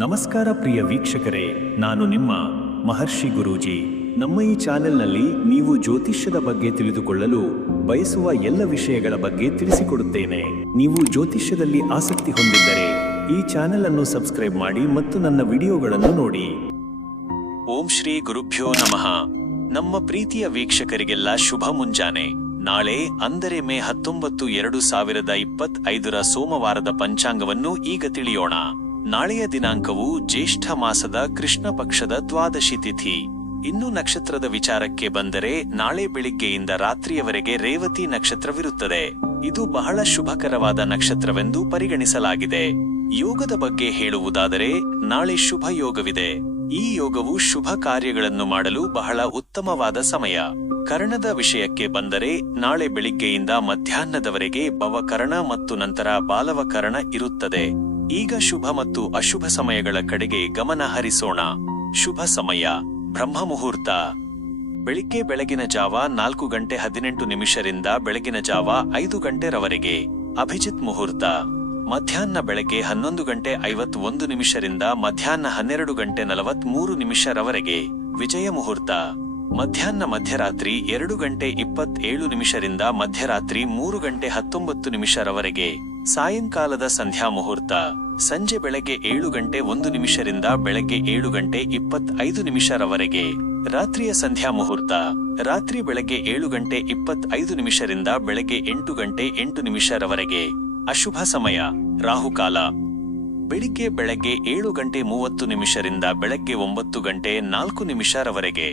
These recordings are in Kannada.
ನಮಸ್ಕಾರ ಪ್ರಿಯ ವೀಕ್ಷಕರೇ, ನಾನು ನಿಮ್ಮ ಮಹರ್ಷಿ ಗುರೂಜಿ. ನಮ್ಮ ಈ ಚಾನೆಲ್ನಲ್ಲಿ ನೀವು ಜ್ಯೋತಿಷ್ಯದ ಬಗ್ಗೆ ತಿಳಿದುಕೊಳ್ಳಲು ಬಯಸುವ ಎಲ್ಲ ವಿಷಯಗಳ ಬಗ್ಗೆ ತಿಳಿಸಿಕೊಡುತ್ತೇನೆ. ನೀವು ಜ್ಯೋತಿಷ್ಯದಲ್ಲಿ ಆಸಕ್ತಿ ಹೊಂದಿದ್ದರೆ ಈ ಚಾನೆಲ್ ಅನ್ನು ಸಬ್ಸ್ಕ್ರೈಬ್ ಮಾಡಿ ಮತ್ತು ನನ್ನ ವಿಡಿಯೋಗಳನ್ನು ನೋಡಿ. ಓಂ ಶ್ರೀ ಗುರುಭ್ಯೋ ನಮಃ. ನಮ್ಮ ಪ್ರೀತಿಯ ವೀಕ್ಷಕರಿಗೆಲ್ಲ ಶುಭ ಮುಂಜಾನೆ. ನಾಳೆ ಅಂದರೆ ಮೇ 19, 2025 ಸೋಮವಾರದ ಪಂಚಾಂಗವನ್ನು ಈಗ ತಿಳಿಯೋಣ. ನಾಳೆಯ ದಿನಾಂಕವು ಜ್ಯೇಷ್ಠ ಮಾಸದ ಕೃಷ್ಣ ಪಕ್ಷದ ದ್ವಾದಶಿ ತಿಥಿ. ಇನ್ನು ನಕ್ಷತ್ರದ ವಿಚಾರಕ್ಕೆ ಬಂದರೆ ನಾಳೆ ಬೆಳಿಗ್ಗೆಯಿಂದ ರಾತ್ರಿಯವರೆಗೆ ರೇವತಿ ನಕ್ಷತ್ರವಿರುತ್ತದೆ. ಇದು ಬಹಳ ಶುಭಕರವಾದ ನಕ್ಷತ್ರವೆಂದು ಪರಿಗಣಿಸಲಾಗಿದೆ. ಯೋಗದ ಬಗ್ಗೆ ಹೇಳುವುದಾದರೆ ನಾಳೆ ಶುಭ ಯೋಗವಿದೆ. ಈ ಯೋಗವು ಶುಭ ಕಾರ್ಯಗಳನ್ನು ಮಾಡಲು ಬಹಳ ಉತ್ತಮವಾದ ಸಮಯ. ಕರ್ಣದ ವಿಷಯಕ್ಕೆ ಬಂದರೆ ನಾಳೆ ಬೆಳಿಗ್ಗೆಯಿಂದ ಮಧ್ಯಾಹ್ನದವರೆಗೆ ಭವಕರ್ಣ ಮತ್ತು ನಂತರ ಬಾಲವಕರ್ಣ ಇರುತ್ತದೆ. ಈಗ ಶುಭ ಮತ್ತು ಅಶುಭ ಸಮಯಗಳ ಕಡೆಗೆ ಗಮನ ಹರಿಸೋಣ. ಶುಭ ಸಮಯ ಬ್ರಹ್ಮ ಮುಹೂರ್ತ ಬೆಳಗಿನ ಜಾವ 4:18 ಬೆಳಗಿನ ಜಾವ 5 ಅಭಿಜಿತ್ ಮುಹೂರ್ತ ಮಧ್ಯಾಹ್ನ ಬೆಳಗ್ಗೆ 11:51 ಮಧ್ಯಾಹ್ನ 12:43 ವಿಜಯ ಮುಹೂರ್ತ ಮಧ್ಯಾಹ್ನ ಮಧ್ಯರಾತ್ರಿ 2:27 ಮಧ್ಯರಾತ್ರಿ 3:19 ಸಾಯಂಕಾಲದ ಸಂಧ್ಯಾ ಮುಹೂರ್ತ ಸಂಜೆ ಬೆಳಗ್ಗೆ 7:01 ಬೆಳಗ್ಗೆ 7:25 ರಾತ್ರಿಯ ಸಂಧ್ಯಾ ಮುಹೂರ್ತ ರಾತ್ರಿ ಬೆಳಗ್ಗೆ 7:25 ಬೆಳಗ್ಗೆ 8:08 ಅಶುಭ ಸಮಯ ರಾಹುಕಾಲ ಬೆಳಗ್ಗೆ 7:30 ಬೆಳಗ್ಗೆ 9:04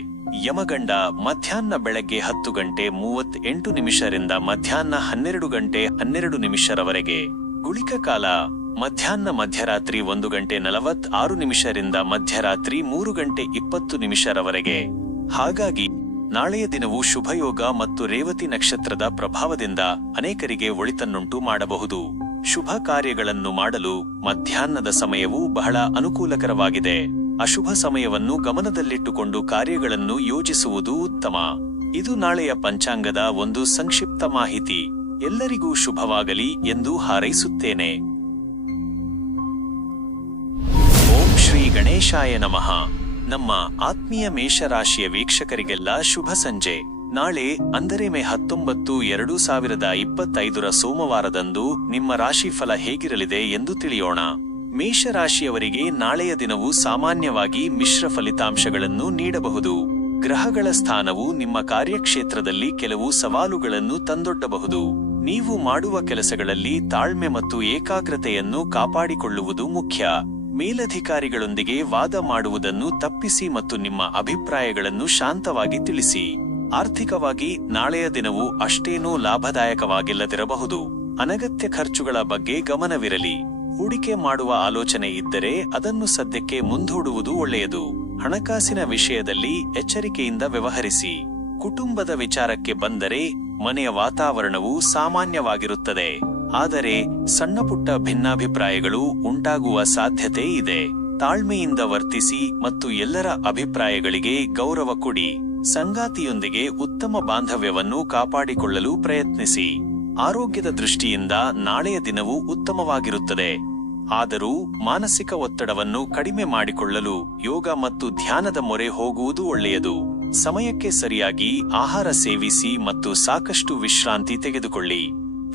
ಯಮಗಂಡ ಮಧ್ಯಾಹ್ನ ಬೆಳಗ್ಗೆ 10:38 ಮಧ್ಯಾಹ್ನ 12:12 ಗುಳಿಕ ಕಾಲ ಮಧ್ಯಾಹ್ನ ಮಧ್ಯರಾತ್ರಿ 1:46 ಮಧ್ಯರಾತ್ರಿ 3:20 ಹಾಗಾಗಿ ನಾಳೆಯ ದಿನವು ಶುಭಯೋಗ ಮತ್ತು ರೇವತಿ ನಕ್ಷತ್ರದ ಪ್ರಭಾವದಿಂದ ಅನೇಕರಿಗೆ ಒಳಿತನ್ನುಂಟು ಮಾಡಬಹುದು. ಶುಭ ಕಾರ್ಯಗಳನ್ನು ಮಾಡಲು ಮಧ್ಯಾಹ್ನದ ಸಮಯವು ಬಹಳ ಅನುಕೂಲಕರವಾಗಿದೆ. ಅಶುಭ ಸಮಯವನ್ನು ಗಮನದಲ್ಲಿಟ್ಟುಕೊಂಡು ಕಾರ್ಯಗಳನ್ನು ಯೋಜಿಸುವುದು ಉತ್ತಮ. ಇದು ನಾಳೆಯ ಪಂಚಾಂಗದ ಒಂದು ಸಂಕ್ಷಿಪ್ತ ಮಾಹಿತಿ. ಎಲ್ಲರಿಗೂ ಶುಭವಾಗಲಿ ಎಂದು ಹಾರೈಸುತ್ತೇನೆ. ಓಂ ಶ್ರೀ ಗಣೇಶಾಯ ನಮಃ. ನಮ್ಮ ಆತ್ಮೀಯ ಮೇಷರಾಶಿಯ ವೀಕ್ಷಕರಿಗೆಲ್ಲ ಶುಭ ಸಂಜೆ. ನಾಳೆ ಅಂದರೆ ಮೇ 19, 2025 ಸೋಮವಾರದಂದು ನಿಮ್ಮ ರಾಶಿಫಲ ಹೇಗಿರಲಿದೆ ಎಂದು ತಿಳಿಯೋಣ. ಮೇಷರಾಶಿಯವರಿಗೆ ನಾಳೆಯ ದಿನವು ಸಾಮಾನ್ಯವಾಗಿ ಮಿಶ್ರ ಫಲಿತಾಂಶಗಳನ್ನು ನೀಡಬಹುದು. ಗ್ರಹಗಳ ಸ್ಥಾನವು ನಿಮ್ಮ ಕಾರ್ಯಕ್ಷೇತ್ರದಲ್ಲಿ ಕೆಲವು ಸವಾಲುಗಳನ್ನು ತಂದೊಡ್ಡಬಹುದು. ನೀವು ಮಾಡುವ ಕೆಲಸಗಳಲ್ಲಿ ತಾಳ್ಮೆ ಮತ್ತು ಏಕಾಗ್ರತೆಯನ್ನು ಕಾಪಾಡಿಕೊಳ್ಳುವುದು ಮುಖ್ಯ. ಮೇಲಧಿಕಾರಿಗಳೊಂದಿಗೆ ವಾದ ಮಾಡುವುದನ್ನು ತಪ್ಪಿಸಿ ಮತ್ತು ನಿಮ್ಮ ಅಭಿಪ್ರಾಯಗಳನ್ನು ಶಾಂತವಾಗಿ ತಿಳಿಸಿ. ಆರ್ಥಿಕವಾಗಿ ನಾಳೆಯ ದಿನವು ಅಷ್ಟೇನೂ ಲಾಭದಾಯಕವಾಗಿಲ್ಲದಿರಬಹುದು. ಅನಗತ್ಯ ಖರ್ಚುಗಳ ಬಗ್ಗೆ ಗಮನವಿರಲಿ. ಹೂಡಿಕೆ ಮಾಡುವ ಆಲೋಚನೆ ಇದ್ದರೆ ಅದನ್ನು ಸದ್ಯಕ್ಕೆ ಮುಂದೂಡುವುದು ಒಳ್ಳೆಯದು. ಹಣಕಾಸಿನ ವಿಷಯದಲ್ಲಿ ಎಚ್ಚರಿಕೆಯಿಂದ ವ್ಯವಹರಿಸಿ. ಕುಟುಂಬದ ವಿಚಾರಕ್ಕೆ ಬಂದರೆ ಮನೆಯ ವಾತಾವರಣವು ಸಾಮಾನ್ಯವಾಗಿರುತ್ತದೆ. ಆದರೆ ಸಣ್ಣಪುಟ್ಟ ಭಿನ್ನಾಭಿಪ್ರಾಯಗಳು ಉಂಟಾಗುವ ಸಾಧ್ಯತೆ ಇದೆ. ತಾಳ್ಮೆಯಿಂದ ವರ್ತಿಸಿ ಮತ್ತು ಎಲ್ಲರ ಅಭಿಪ್ರಾಯಗಳಿಗೆ ಗೌರವ ಕೊಡಿ. ಸಂಗಾತಿಯೊಂದಿಗೆ ಉತ್ತಮ ಬಾಂಧವ್ಯವನ್ನು ಕಾಪಾಡಿಕೊಳ್ಳಲು ಪ್ರಯತ್ನಿಸಿ. ಆರೋಗ್ಯದ ದೃಷ್ಟಿಯಿಂದ ನಾಳೆಯ ದಿನವು ಉತ್ತಮವಾಗಿರುತ್ತದೆ. ಆದರೂ ಮಾನಸಿಕ ಒತ್ತಡವನ್ನು ಕಡಿಮೆ ಮಾಡಿಕೊಳ್ಳಲು ಯೋಗ ಮತ್ತು ಧ್ಯಾನದ ಮೊರೆ ಹೋಗುವುದು ಒಳ್ಳೆಯದು. ಸಮಯಕ್ಕೆ ಸರಿಯಾಗಿ ಆಹಾರ ಸೇವಿಸಿ ಮತ್ತು ಸಾಕಷ್ಟು ವಿಶ್ರಾಂತಿ ತೆಗೆದುಕೊಳ್ಳಿ.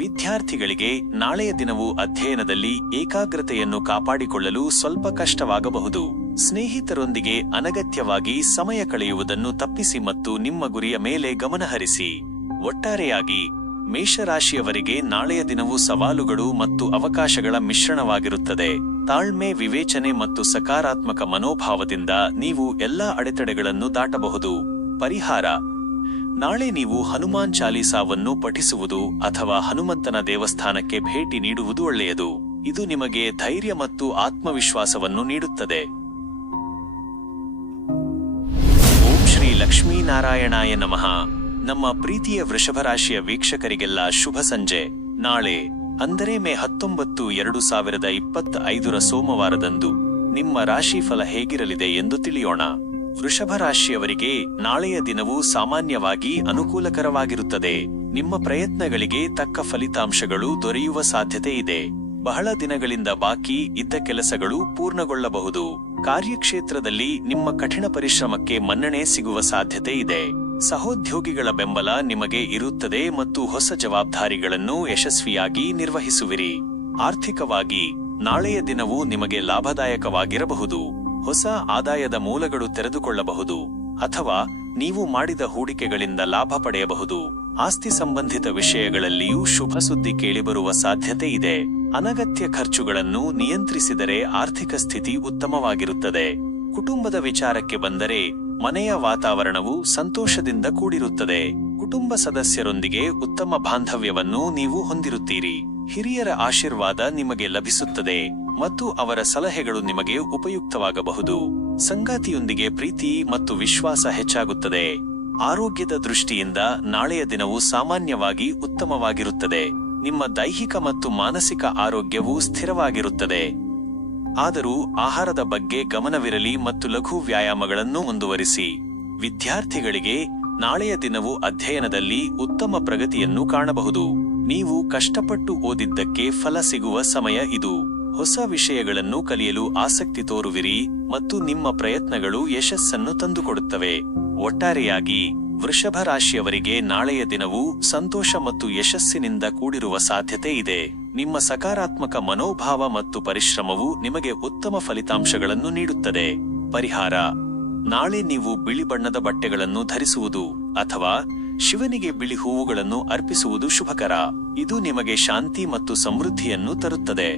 ವಿದ್ಯಾರ್ಥಿಗಳಿಗೆ ನಾಳೆಯ ದಿನವು ಅಧ್ಯಯನದಲ್ಲಿ ಏಕಾಗ್ರತೆಯನ್ನು ಕಾಪಾಡಿಕೊಳ್ಳಲು ಸ್ವಲ್ಪ ಕಷ್ಟವಾಗಬಹುದು. ಸ್ನೇಹಿತರೊಂದಿಗೆ ಅನಗತ್ಯವಾಗಿ ಸಮಯ ಕಳೆಯುವುದನ್ನು ತಪ್ಪಿಸಿ ಮತ್ತು ನಿಮ್ಮ ಗುರಿಯ ಮೇಲೆ ಗಮನಹರಿಸಿ. ಒಟ್ಟಾರೆಯಾಗಿ ಮೇಷರಾಶಿಯವರಿಗೆ ನಾಳೆಯ ದಿನವು ಸವಾಲುಗಳು ಮತ್ತು ಅವಕಾಶಗಳ ಮಿಶ್ರಣವಾಗಿರುತ್ತದೆ. ತಾಳ್ಮೆ, ವಿವೇಚನೆ ಮತ್ತು ಸಕಾರಾತ್ಮಕ ಮನೋಭಾವದಿಂದ ನೀವು ಎಲ್ಲಾ ಅಡೆತಡೆಗಳನ್ನು ದಾಟಬಹುದು. ಪರಿಹಾರ: ನಾಳೆ ನೀವು ಹನುಮಾನ್ ಚಾಲೀಸಾವನ್ನು ಪಠಿಸುವುದು ಅಥವಾ ಹನುಮಂತನ ದೇವಸ್ಥಾನಕ್ಕೆ ಭೇಟಿ ನೀಡುವುದು ಒಳ್ಳೆಯದು. ಇದು ನಿಮಗೆ ಧೈರ್ಯ ಮತ್ತು ಆತ್ಮವಿಶ್ವಾಸವನ್ನು ನೀಡುತ್ತದೆ. ಓಂ ಶ್ರೀ ಲಕ್ಷ್ಮೀನಾರಾಯಣಾಯ ನಮಃ. ನಮ್ಮ ಪ್ರೀತಿಯ ವೃಷಭರಾಶಿಯ ವೀಕ್ಷಕರಿಗೆಲ್ಲ ಶುಭ ಸಂಜೆ. ನಾಳೆ ಅಂದರೆ ಮೇ 19, 2025 ಸೋಮವಾರದಂದು ನಿಮ್ಮ ರಾಶಿಫಲ ಹೇಗಿರಲಿದೆ ಎಂದು ತಿಳಿಯೋಣ. ವೃಷಭ ರಾಶಿಯವರಿಗೆ ನಾಳೆಯ ದಿನವು ಸಾಮಾನ್ಯವಾಗಿ ಅನುಕೂಲಕರವಾಗಿರುತ್ತದೆ. ನಿಮ್ಮ ಪ್ರಯತ್ನಗಳಿಗೆ ತಕ್ಕ ಫಲಿತಾಂಶಗಳು ದೊರೆಯುವ ಸಾಧ್ಯತೆ ಇದೆ. ಬಹಳ ದಿನಗಳಿಂದ ಬಾಕಿ ಇದ್ದ ಕೆಲಸಗಳು ಪೂರ್ಣಗೊಳ್ಳಬಹುದು. ಕಾರ್ಯಕ್ಷೇತ್ರದಲ್ಲಿ ನಿಮ್ಮ ಕಠಿಣ ಪರಿಶ್ರಮಕ್ಕೆ ಮನ್ನಣೆ ಸಿಗುವ ಸಾಧ್ಯತೆ ಇದೆ. ಸಹೋದ್ಯೋಗಿಗಳ ಬೆಂಬಲ ನಿಮಗೆ ಇರುತ್ತದೆ ಮತ್ತು ಹೊಸ ಜವಾಬ್ದಾರಿಗಳನ್ನು ಯಶಸ್ವಿಯಾಗಿ ನಿರ್ವಹಿಸುವಿರಿ. ಆರ್ಥಿಕವಾಗಿ ನಾಳೆಯ ದಿನವು ನಿಮಗೆ ಲಾಭದಾಯಕವಾಗಿರಬಹುದು. ಹೊಸ ಆದಾಯದ ಮೂಲಗಳು ತೆರೆದುಕೊಳ್ಳಬಹುದು ಅಥವಾ ನೀವು ಮಾಡಿದ ಹೂಡಿಕೆಗಳಿಂದ ಲಾಭ ಪಡೆಯಬಹುದು. ಆಸ್ತಿ ಸಂಬಂಧಿತ ವಿಷಯಗಳಲ್ಲಿಯೂ ಶುಭ ಸುದ್ದಿ ಕೇಳಿಬರುವ ಸಾಧ್ಯತೆ ಇದೆ. ಅನಗತ್ಯ ಖರ್ಚುಗಳನ್ನು ನಿಯಂತ್ರಿಸಿದರೆ ಆರ್ಥಿಕ ಸ್ಥಿತಿ ಉತ್ತಮವಾಗಿರುತ್ತದೆ. ಕುಟುಂಬದ ವಿಚಾರಕ್ಕೆ ಬಂದರೆ ಮನೆಯ ವಾತಾವರಣವು ಸಂತೋಷದಿಂದ ಕೂಡಿರುತ್ತದೆ. ಕುಟುಂಬ ಸದಸ್ಯರೊಂದಿಗೆ ಉತ್ತಮ ಬಾಂಧವ್ಯವನ್ನು ನೀವು ಹೊಂದಿರುತ್ತೀರಿ. ಹಿರಿಯರ ಆಶೀರ್ವಾದ ನಿಮಗೆ ಲಭಿಸುತ್ತದೆ ಮತ್ತು ಅವರ ಸಲಹೆಗಳು ನಿಮಗೆ ಉಪಯುಕ್ತವಾಗಬಹುದು. ಸಂಗಾತಿಯೊಂದಿಗೆ ಪ್ರೀತಿ ಮತ್ತು ವಿಶ್ವಾಸ ಹೆಚ್ಚಾಗುತ್ತದೆ. ಆರೋಗ್ಯದ ದೃಷ್ಟಿಯಿಂದ ನಾಳೆಯ ದಿನವು ಸಾಮಾನ್ಯವಾಗಿ ಉತ್ತಮವಾಗಿರುತ್ತದೆ. ನಿಮ್ಮ ದೈಹಿಕ ಮತ್ತು ಮಾನಸಿಕ ಆರೋಗ್ಯವು ಸ್ಥಿರವಾಗಿರುತ್ತದೆ. ಆದರೂ ಆಹಾರದ ಬಗ್ಗೆ ಗಮನವಿರಲಿ ಮತ್ತು ಲಘು ವ್ಯಾಯಾಮಗಳನ್ನು ಮುಂದುವರಿಸಿ. ವಿದ್ಯಾರ್ಥಿಗಳಿಗೆ ನಾಳೆಯ ದಿನವು ಅಧ್ಯಯನದಲ್ಲಿ ಉತ್ತಮ ಪ್ರಗತಿಯನ್ನು ಕಾಣಬಹುದು. ನೀವು ಕಷ್ಟಪಟ್ಟು ಓದಿದ್ದಕ್ಕೆ ಫಲ ಸಿಗುವ ಸಮಯ ಇದು. ಹೊಸ ವಿಷಯಗಳನ್ನು ಕಲಿಯಲು ಆಸಕ್ತಿ ತೋರುವಿರಿ ಮತ್ತು ನಿಮ್ಮ ಪ್ರಯತ್ನಗಳು ಯಶಸ್ಸನ್ನು ತಂದುಕೊಡುತ್ತವೆ. ಒಟ್ಟಾರೆಯಾಗಿ ವೃಷಭ ರಾಶಿಯವರಿಗೆ ನಾಳೆಯ ದಿನವು ಸಂತೋಷ ಮತ್ತು ಯಶಸ್ಸಿನಿಂದ ಕೂಡಿರುವ ಸಾಧ್ಯತೆ ಇದೆ. ನಿಮ್ಮ ಸಕಾರಾತ್ಮಕ ಮನೋಭಾವ ಮತ್ತು ಪರಿಶ್ರಮವು ನಿಮಗೆ ಉತ್ತಮ ಫಲಿತಾಂಶಗಳನ್ನು ನೀಡುತ್ತದೆ. ಪರಿಹಾರ: ನಾಳೆ ನೀವು ಬಿಳಿ ಬಣ್ಣದ ಬಟ್ಟೆಗಳನ್ನು ಧರಿಸುವುದು ಅಥವಾ ಶಿವನಿಗೆ ಬಿಳಿ ಹೂವುಗಳನ್ನು ಅರ್ಪಿಸುವುದು ಶುಭಕರ. ಇದು ನಿಮಗೆ ಶಾಂತಿ ಮತ್ತು ಸಮೃದ್ಧಿಯನ್ನು ತರುತ್ತದೆ.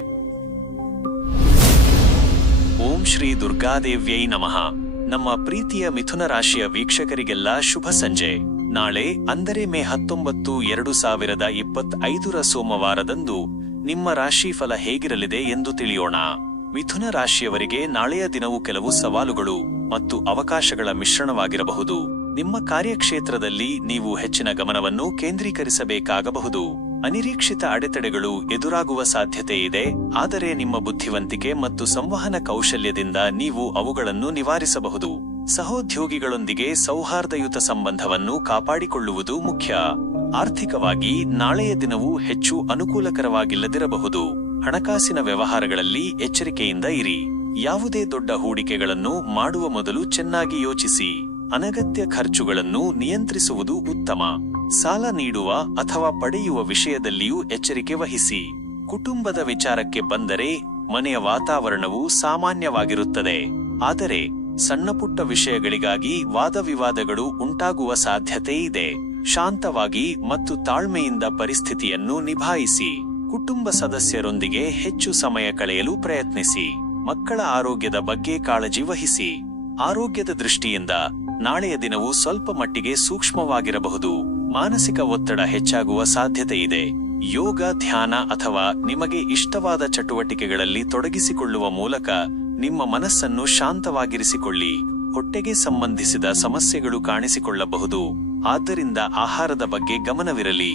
ಓಂ ಶ್ರೀ ದುರ್ಗಾದೇವ್ಯೈ ನಮಃ. ನಮ್ಮ ಪ್ರೀತಿಯ ಮಿಥುನ ರಾಶಿಯ ವೀಕ್ಷಕರಿಗೆಲ್ಲ ಶುಭ ಸಂಜೆ. ನಾಳೆ ಅಂದರೆ ಮೇ 19, 2025 ಸೋಮವಾರದಂದು ನಿಮ್ಮ ರಾಶಿ ಫಲ ಹೇಗಿರಲಿದೆ ಎಂದು ತಿಳಿಯೋಣ. ಮಿಥುನ ರಾಶಿಯವರಿಗೆ ನಾಳೆಯ ದಿನವು ಕೆಲವು ಸವಾಲುಗಳು ಮತ್ತು ಅವಕಾಶಗಳ ಮಿಶ್ರಣವಾಗಿರಬಹುದು. ನಿಮ್ಮ ಕಾರ್ಯಕ್ಷೇತ್ರದಲ್ಲಿ ನೀವು ಹೆಚ್ಚಿನ ಗಮನವನ್ನು ಕೇಂದ್ರೀಕರಿಸಬೇಕಾಗಬಹುದು. ಅನಿರೀಕ್ಷಿತ ಅಡೆತಡೆಗಳು ಎದುರಾಗುವ ಸಾಧ್ಯತೆ ಇದೆ, ಆದರೆ ನಿಮ್ಮ ಬುದ್ಧಿವಂತಿಕೆ ಮತ್ತು ಸಂವಹನ ಕೌಶಲ್ಯದಿಂದ ನೀವು ಅವುಗಳನ್ನು ನಿವಾರಿಸಬಹುದು. ಸಹೋದ್ಯೋಗಿಗಳೊಂದಿಗೆ ಸೌಹಾರ್ದಯುತ ಸಂಬಂಧವನ್ನು ಕಾಪಾಡಿಕೊಳ್ಳುವುದು ಮುಖ್ಯ. ಆರ್ಥಿಕವಾಗಿ ನಾಳೆಯ ದಿನವು ಹೆಚ್ಚು ಅನುಕೂಲಕರವಾಗಿಲ್ಲದಿರಬಹುದು. ಹಣಕಾಸಿನ ವ್ಯವಹಾರಗಳಲ್ಲಿ ಎಚ್ಚರಿಕೆಯಿಂದ ಇರಿ. ಯಾವುದೇ ದೊಡ್ಡ ಹೂಡಿಕೆಗಳನ್ನು ಮಾಡುವ ಮೊದಲು ಚೆನ್ನಾಗಿ ಯೋಚಿಸಿ. ಅನಗತ್ಯ ಖರ್ಚುಗಳನ್ನು ನಿಯಂತ್ರಿಸುವುದು ಉತ್ತಮ. ಸಾಲ ನೀಡುವ ಅಥವಾ ಪಡೆಯುವ ವಿಷಯದಲ್ಲಿಯೂ ಎಚ್ಚರಿಕೆ ವಹಿಸಿ. ಕುಟುಂಬದ ವಿಚಾರಕ್ಕೆ ಬಂದರೆ ಮನೆಯ ವಾತಾವರಣವು ಸಾಮಾನ್ಯವಾಗಿರುತ್ತದೆ, ಆದರೆ ಸಣ್ಣಪುಟ್ಟ ವಿಷಯಗಳಿಗಾಗಿ ವಾದವಿವಾದಗಳು ಉಂಟಾಗುವ ಸಾಧ್ಯತೆ ಇದೆ. ಶಾಂತವಾಗಿ ಮತ್ತು ತಾಳ್ಮೆಯಿಂದ ಪರಿಸ್ಥಿತಿಯನ್ನು ನಿಭಾಯಿಸಿ. ಕುಟುಂಬ ಸದಸ್ಯರೊಂದಿಗೆ ಹೆಚ್ಚು ಸಮಯ ಕಳೆಯಲು ಪ್ರಯತ್ನಿಸಿ. ಮಕ್ಕಳ ಆರೋಗ್ಯದ ಬಗ್ಗೆ ಕಾಳಜಿ ವಹಿಸಿ. ಆರೋಗ್ಯದ ದೃಷ್ಟಿಯಿಂದ ನಾಳೆಯ ದಿನವು ಸ್ವಲ್ಪ ಮಟ್ಟಿಗೆ ಸೂಕ್ಷ್ಮವಾಗಿರಬಹುದು. ಮಾನಸಿಕ ಒತ್ತಡ ಹೆಚ್ಚಾಗುವ ಸಾಧ್ಯತೆ ಇದೆ. ಯೋಗ, ಧ್ಯಾನ ಅಥವಾ ನಿಮಗೆ ಇಷ್ಟವಾದ ಚಟುವಟಿಕೆಗಳಲ್ಲಿ ತೊಡಗಿಸಿಕೊಳ್ಳುವ ಮೂಲಕ ನಿಮ್ಮ ಮನಸ್ಸನ್ನು ಶಾಂತವಾಗಿರಿಸಿಕೊಳ್ಳಿ. ಹೊಟ್ಟೆಗೆ ಸಂಬಂಧಿಸಿದ ಸಮಸ್ಯೆಗಳು ಕಾಣಿಸಿಕೊಳ್ಳಬಹುದು, ಆದ್ದರಿಂದ ಆಹಾರದ ಬಗ್ಗೆ ಗಮನವಿರಲಿ.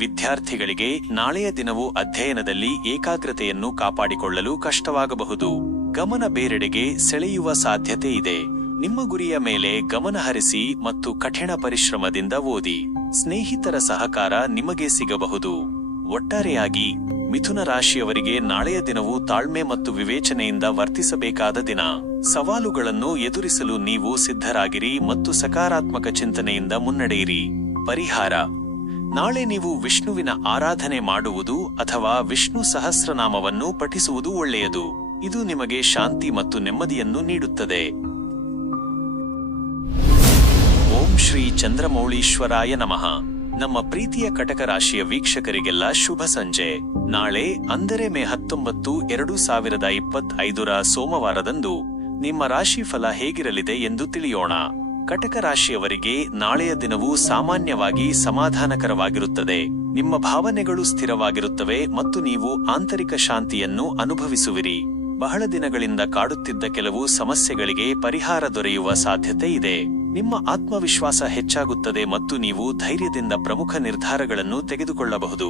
ವಿದ್ಯಾರ್ಥಿಗಳಿಗೆ ನಾಳೆಯ ದಿನವು ಅಧ್ಯಯನದಲ್ಲಿ ಏಕಾಗ್ರತೆಯನ್ನು ಕಾಪಾಡಿಕೊಳ್ಳಲು ಕಷ್ಟವಾಗಬಹುದು. ಗಮನ ಬೇರೆಡೆಗೆ ಸೆಳೆಯುವ ಸಾಧ್ಯತೆ ಇದೆ. ನಿಮ್ಮ ಗುರಿಯ ಮೇಲೆ ಗಮನ ಹರಿಸಿ ಮತ್ತು ಕಠಿಣ ಪರಿಶ್ರಮದಿಂದ ಓದಿ. ಸ್ನೇಹಿತರ ಸಹಕಾರ ನಿಮಗೆ ಸಿಗಬಹುದು. ಒಟ್ಟಾರೆಯಾಗಿ ಮಿಥುನ ರಾಶಿಯವರಿಗೆ ನಾಳೆಯ ದಿನವು ತಾಳ್ಮೆ ಮತ್ತು ವಿವೇಚನೆಯಿಂದ ವರ್ತಿಸಬೇಕಾದ ದಿನ. ಸವಾಲುಗಳನ್ನು ಎದುರಿಸಲು ನೀವು ಸಿದ್ಧರಾಗಿರಿ ಮತ್ತು ಸಕಾರಾತ್ಮಕ ಚಿಂತನೆಯಿಂದ ಮುನ್ನಡೆಯಿರಿ. ಪರಿಹಾರ: ನಾಳೆ ನೀವು ವಿಷ್ಣುವಿನ ಆರಾಧನೆ ಮಾಡುವುದು ಅಥವಾ ವಿಷ್ಣು ಸಹಸ್ರನಾಮವನ್ನು ಪಠಿಸುವುದು ಒಳ್ಳೆಯದು. ಇದು ನಿಮಗೆ ಶಾಂತಿ ಮತ್ತು ನೆಮ್ಮದಿಯನ್ನು ನೀಡುತ್ತದೆ. ಓಂ ಶ್ರೀ ಚಂದ್ರಮೌಳೀಶ್ವರಾಯ ನಮಃ. ನಮ್ಮ ಪ್ರೀತಿಯ ಕಟಕ ರಾಶಿಯ ವೀಕ್ಷಕರಿಗೆಲ್ಲ ಶುಭ ಸಂಜೆ. ನಾಳೆ ಅಂದರೆ ಮೇ 19, 2025 ಸೋಮವಾರದಂದು ನಿಮ್ಮ ರಾಶಿ ಫಲ ಹೇಗಿರಲಿದೆ ಎಂದು ತಿಳಿಯೋಣ. ಕಟಕ ರಾಶಿಯವರಿಗೆ ನಾಳೆಯ ದಿನವು ಸಾಮಾನ್ಯವಾಗಿ ಸಮಾಧಾನಕರವಾಗಿರುತ್ತದೆ. ನಿಮ್ಮ ಭಾವನೆಗಳು ಸ್ಥಿರವಾಗಿರುತ್ತವೆ ಮತ್ತು ನೀವು ಆಂತರಿಕ ಶಾಂತಿಯನ್ನು ಅನುಭವಿಸುವಿರಿ. ಬಹಳ ದಿನಗಳಿಂದ ಕಾಡುತ್ತಿದ್ದ ಕೆಲವು ಸಮಸ್ಯೆಗಳಿಗೆ ಪರಿಹಾರ ದೊರೆಯುವ ಸಾಧ್ಯತೆ ಇದೆ. ನಿಮ್ಮ ಆತ್ಮವಿಶ್ವಾಸ ಹೆಚ್ಚಾಗುತ್ತದೆ ಮತ್ತು ನೀವು ಧೈರ್ಯದಿಂದ ಪ್ರಮುಖ ನಿರ್ಧಾರಗಳನ್ನು ತೆಗೆದುಕೊಳ್ಳಬಹುದು.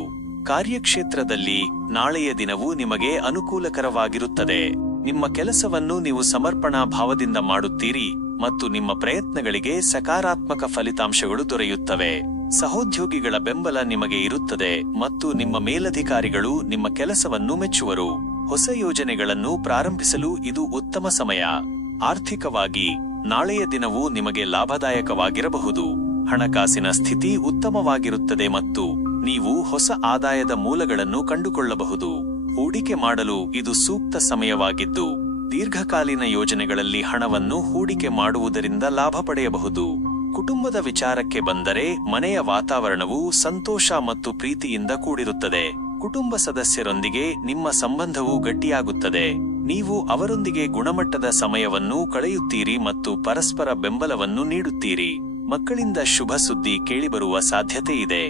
ಕಾರ್ಯಕ್ಷೇತ್ರದಲ್ಲಿ ನಾಳೆಯ ದಿನವು ನಿಮಗೆ ಅನುಕೂಲಕರವಾಗಿರುತ್ತದೆ. ನಿಮ್ಮ ಕೆಲಸವನ್ನು ನೀವು ಸಮರ್ಪಣಾ ಭಾವದಿಂದ ಮಾಡುತ್ತೀರಿ ಮತ್ತು ನಿಮ್ಮ ಪ್ರಯತ್ನಗಳಿಗೆ ಸಕಾರಾತ್ಮಕ ಫಲಿತಾಂಶಗಳು ದೊರೆಯುತ್ತವೆ. ಸಹೋದ್ಯೋಗಿಗಳ ಬೆಂಬಲ ನಿಮಗೆ ಇರುತ್ತದೆ ಮತ್ತು ನಿಮ್ಮ ಮೇಲಧಿಕಾರಿಗಳು ನಿಮ್ಮ ಕೆಲಸವನ್ನು ಮೆಚ್ಚುವರು. ಹೊಸ ಯೋಜನೆಗಳನ್ನು ಪ್ರಾರಂಭಿಸಲು ಇದು ಉತ್ತಮ ಸಮಯ. ಆರ್ಥಿಕವಾಗಿ ನಾಳೆಯ ದಿನವೂ ನಿಮಗೆ ಲಾಭದಾಯಕವಾಗಿರಬಹುದು. ಹಣಕಾಸಿನ ಸ್ಥಿತಿ ಉತ್ತಮವಾಗಿರುತ್ತದೆ ಮತ್ತು ನೀವು ಹೊಸ ಆದಾಯದ ಮೂಲಗಳನ್ನು ಕಂಡುಕೊಳ್ಳಬಹುದು. ಹೂಡಿಕೆ ಮಾಡಲು ಇದು ಸೂಕ್ತ ಸಮಯವಾಗಿದ್ದು, ದೀರ್ಘಕಾಲೀನ ಯೋಜನೆಗಳಲ್ಲಿ ಹಣವನ್ನು ಹೂಡಿಕೆ ಮಾಡುವುದರಿಂದ ಲಾಭ ಪಡೆಯಬಹುದು. ಕುಟುಂಬದ ವಿಚಾರಕ್ಕೆ ಬಂದರೆ ಮನೆಯ ವಾತಾವರಣವು ಸಂತೋಷ ಮತ್ತು ಪ್ರೀತಿಯಿಂದ ಕೂಡಿರುತ್ತದೆ. ಕುಟುಂಬ ಸದಸ್ಯರೊಂದಿಗೆ ನಿಮ್ಮ ಸಂಬಂಧವು ಗಟ್ಟಿಯಾಗುತ್ತದೆ. ನೀವು ಅವರೊಂದಿಗೆ ಗುಣಮಟ್ಟದ ಸಮಯವನ್ನು ಕಳೆಯುತ್ತೀರಿ ಮತ್ತು ಪರಸ್ಪರ ಬೆಂಬಲವನ್ನು ನೀಡುತ್ತೀರಿ. ಮಕ್ಕಳಿಂದ ಶುಭ ಸುದ್ದಿ ಕೇಳಿಬರುವ ಸಾಧ್ಯತೆ ಇದೆ.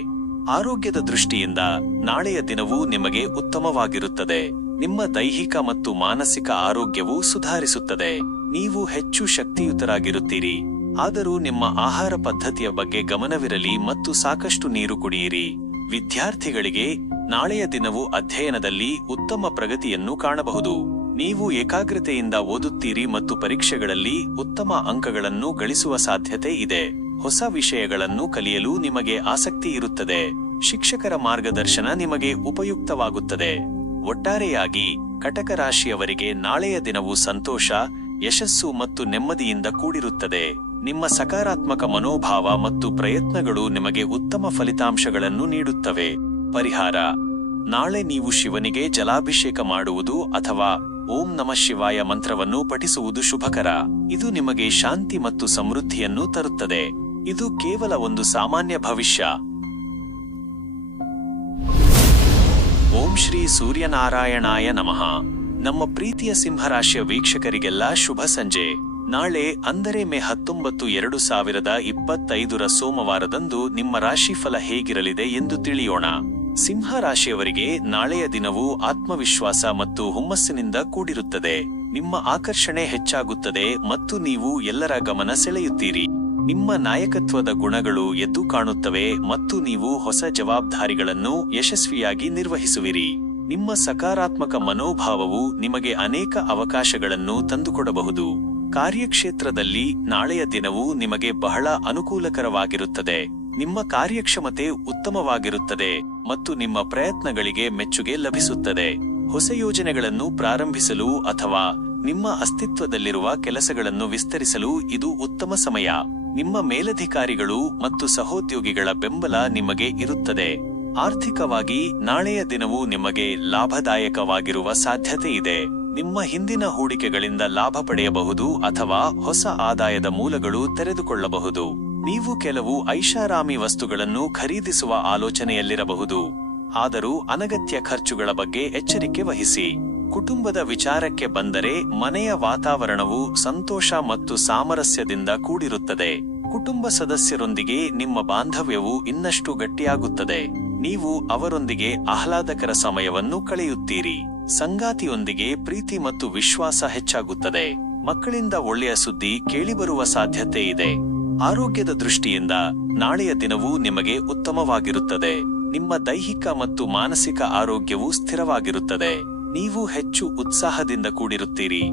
ಆರೋಗ್ಯದ ದೃಷ್ಟಿಯಿಂದ ನಾಳೆಯ ದಿನವೂ ನಿಮಗೆ ಉತ್ತಮವಾಗಿರುತ್ತದೆ. ನಿಮ್ಮ ದೈಹಿಕ ಮತ್ತು ಮಾನಸಿಕ ಆರೋಗ್ಯವು ಸುಧಾರಿಸುತ್ತದೆ. ನೀವು ಹೆಚ್ಚು ಶಕ್ತಿಯುತರಾಗಿರುತ್ತೀರಿ. ಆದರೂ ನಿಮ್ಮ ಆಹಾರ ಪದ್ಧತಿಯ ಬಗ್ಗೆ ಗಮನವಿರಲಿ ಮತ್ತು ಸಾಕಷ್ಟು ನೀರು ಕುಡಿಯಿರಿ. ವಿದ್ಯಾರ್ಥಿಗಳಿಗೆ ನಾಳೆಯ ದಿನವು ಅಧ್ಯಯನದಲ್ಲಿ ಉತ್ತಮ ಪ್ರಗತಿಯನ್ನು ಕಾಣಬಹುದು. ನೀವು ಏಕಾಗ್ರತೆಯಿಂದ ಓದುತ್ತೀರಿ ಮತ್ತು ಪರೀಕ್ಷೆಗಳಲ್ಲಿ ಉತ್ತಮ ಅಂಕಗಳನ್ನು ಗಳಿಸುವ ಸಾಧ್ಯತೆ ಇದೆ. ಹೊಸ ವಿಷಯಗಳನ್ನು ಕಲಿಯಲು ನಿಮಗೆ ಆಸಕ್ತಿ ಇರುತ್ತದೆ. ಶಿಕ್ಷಕರ ಮಾರ್ಗದರ್ಶನ ನಿಮಗೆ ಉಪಯುಕ್ತವಾಗುತ್ತದೆ. ಒಟ್ಟಾರೆಯಾಗಿ ಕಟಕ ರಾಶಿಯವರಿಗೆ ನಾಳೆಯ ದಿನವು ಸಂತೋಷ, ಯಶಸ್ಸು ಮತ್ತು ನೆಮ್ಮದಿಯಿಂದ ಕೂಡಿರುತ್ತದೆ. ನಿಮ್ಮ ಸಕಾರಾತ್ಮಕ ಮನೋಭಾವ ಮತ್ತು ಪ್ರಯತ್ನಗಳು ನಿಮಗೆ ಉತ್ತಮ ಫಲಿತಾಂಶಗಳನ್ನು ನೀಡುತ್ತವೆ. ಪರಿಹಾರ: ನಾಳೆ ನೀವು ಶಿವನಿಗೆ ಜಲಾಭಿಷೇಕ ಮಾಡುವುದು ಅಥವಾ ಓಂ ನಮಃ ಶಿವಾಯ ಮಂತ್ರವನ್ನು ಪಠಿಸುವುದು ಶುಭಕರ. ಇದು ನಿಮಗೆ ಶಾಂತಿ ಮತ್ತು ಸಮೃದ್ಧಿಯನ್ನು ತರುತ್ತದೆ. ಇದು ಕೇವಲ ಒಂದು ಸಾಮಾನ್ಯ ಭವಿಷ್ಯ. ಓಂ ಶ್ರೀ ಸೂರ್ಯನಾರಾಯಣಾಯ ನಮಃ. ನಮ್ಮ ಪ್ರೀತಿಯ ಸಿಂಹರಾಶಿಯ ವೀಕ್ಷಕರಿಗೆಲ್ಲ ಶುಭ ಸಂಜೆ. ನಾಳೆ ಅಂದರೆ ಮೇ 19, 2025 ಸೋಮವಾರದಂದು ನಿಮ್ಮ ರಾಶಿಫಲ ಹೇಗಿರಲಿದೆ ಎಂದು ತಿಳಿಯೋಣ. ಸಿಂಹ ರಾಶಿಯವರಿಗೆ ನಾಳೆಯ ದಿನವು ಆತ್ಮವಿಶ್ವಾಸ ಮತ್ತು ಹುಮ್ಮಸ್ಸಿನಿಂದ ಕೂಡಿರುತ್ತದೆ. ನಿಮ್ಮ ಆಕರ್ಷಣೆ ಹೆಚ್ಚಾಗುತ್ತದೆ ಮತ್ತು ನೀವು ಎಲ್ಲರ ಗಮನ ಸೆಳೆಯುತ್ತೀರಿ. ನಿಮ್ಮ ನಾಯಕತ್ವದ ಗುಣಗಳು ಎದ್ದು ಕಾಣುತ್ತವೆ ಮತ್ತು ನೀವು ಹೊಸ ಜವಾಬ್ದಾರಿಗಳನ್ನು ಯಶಸ್ವಿಯಾಗಿ ನಿರ್ವಹಿಸುವಿರಿ. ನಿಮ್ಮ ಸಕಾರಾತ್ಮಕ ಮನೋಭಾವವು ನಿಮಗೆ ಅನೇಕ ಅವಕಾಶಗಳನ್ನು ತಂದುಕೊಡಬಹುದು. ಕಾರ್ಯಕ್ಷೇತ್ರದಲ್ಲಿ ನಾಳೆಯ ದಿನವು ನಿಮಗೆ ಬಹಳ ಅನುಕೂಲಕರವಾಗಿರುತ್ತದೆ. ನಿಮ್ಮ ಕಾರ್ಯಕ್ಷಮತೆ ಉತ್ತಮವಾಗಿರುತ್ತದೆ ಮತ್ತು ನಿಮ್ಮ ಪ್ರಯತ್ನಗಳಿಗೆ ಮೆಚ್ಚುಗೆ ಲಭಿಸುತ್ತದೆ. ಹೊಸ ಯೋಜನೆಗಳನ್ನು ಪ್ರಾರಂಭಿಸಲು ಅಥವಾ ನಿಮ್ಮ ಅಸ್ತಿತ್ವದಲ್ಲಿರುವ ಕೆಲಸಗಳನ್ನು ವಿಸ್ತರಿಸಲು ಇದು ಉತ್ತಮ ಸಮಯ. ನಿಮ್ಮ ಮೇಲಧಿಕಾರಿಗಳು ಮತ್ತು ಸಹೋದ್ಯೋಗಿಗಳ ಬೆಂಬಲ ನಿಮಗೆ ಇರುತ್ತದೆ. ಆರ್ಥಿಕವಾಗಿ ನಾಳೆಯ ದಿನವು ನಿಮಗೆ ಲಾಭದಾಯಕವಾಗಿರುವ ಸಾಧ್ಯತೆ ಇದೆ. ನಿಮ್ಮ ಹಿಂದಿನ ಹೂಡಿಕೆಗಳಿಂದ ಲಾಭ ಪಡೆಯಬಹುದು ಅಥವಾ ಹೊಸ ಆದಾಯದ ಮೂಲಗಳು ತೆರೆದುಕೊಳ್ಳಬಹುದು. ನೀವು ಕೆಲವು ಐಷಾರಾಮಿ ವಸ್ತುಗಳನ್ನು ಖರೀದಿಸುವ ಆಲೋಚನೆಯಲ್ಲಿರಬಹುದು. ಆದರೂ ಅನಗತ್ಯ ಖರ್ಚುಗಳ ಬಗ್ಗೆ ಎಚ್ಚರಿಕೆ ವಹಿಸಿ. ಕುಟುಂಬದ ವಿಚಾರಕ್ಕೆ ಬಂದರೆ ಮನೆಯ ವಾತಾವರಣವು ಸಂತೋಷ ಮತ್ತು ಸಾಮರಸ್ಯದಿಂದ ಕೂಡಿರುತ್ತದೆ. ಕುಟುಂಬ ಸದಸ್ಯರೊಂದಿಗೆ ನಿಮ್ಮ ಬಾಂಧವ್ಯವು ಇನ್ನಷ್ಟು ಗಟ್ಟಿಯಾಗುತ್ತದೆ. ನೀವು ಅವರೊಂದಿಗೆ ಆಹ್ಲಾದಕರ ಸಮಯವನ್ನು ಕಳೆಯುತ್ತೀರಿ. ಸಂಗಾತಿಯೊಂದಿಗೆ ಪ್ರೀತಿ ಮತ್ತು ವಿಶ್ವಾಸ ಹೆಚ್ಚಾಗುತ್ತದೆ. ಮಕ್ಕಳಿಂದ ಒಳ್ಳೆಯ ಸುದ್ದಿ ಕೇಳಿಬರುವ ಸಾಧ್ಯತೆ ಇದೆ. ಆರೋಗ್ಯದ ದೃಷ್ಟಿಯಿಂದ ನಾಳೆಯ ದಿನವೂ ನಿಮಗೆ ಉತ್ತಮವಾಗಿರುತ್ತದೆ. ನಿಮ್ಮ ದೈಹಿಕ ಮತ್ತು ಮಾನಸಿಕ ಆರೋಗ್ಯವು ಸ್ಥಿರವಾಗಿರುತ್ತದೆ. ನೀವು ಹೆಚ್ಚು ಉತ್ಸಾಹದಿಂದ ಕೂಡಿರುತ್ತೀರಿ.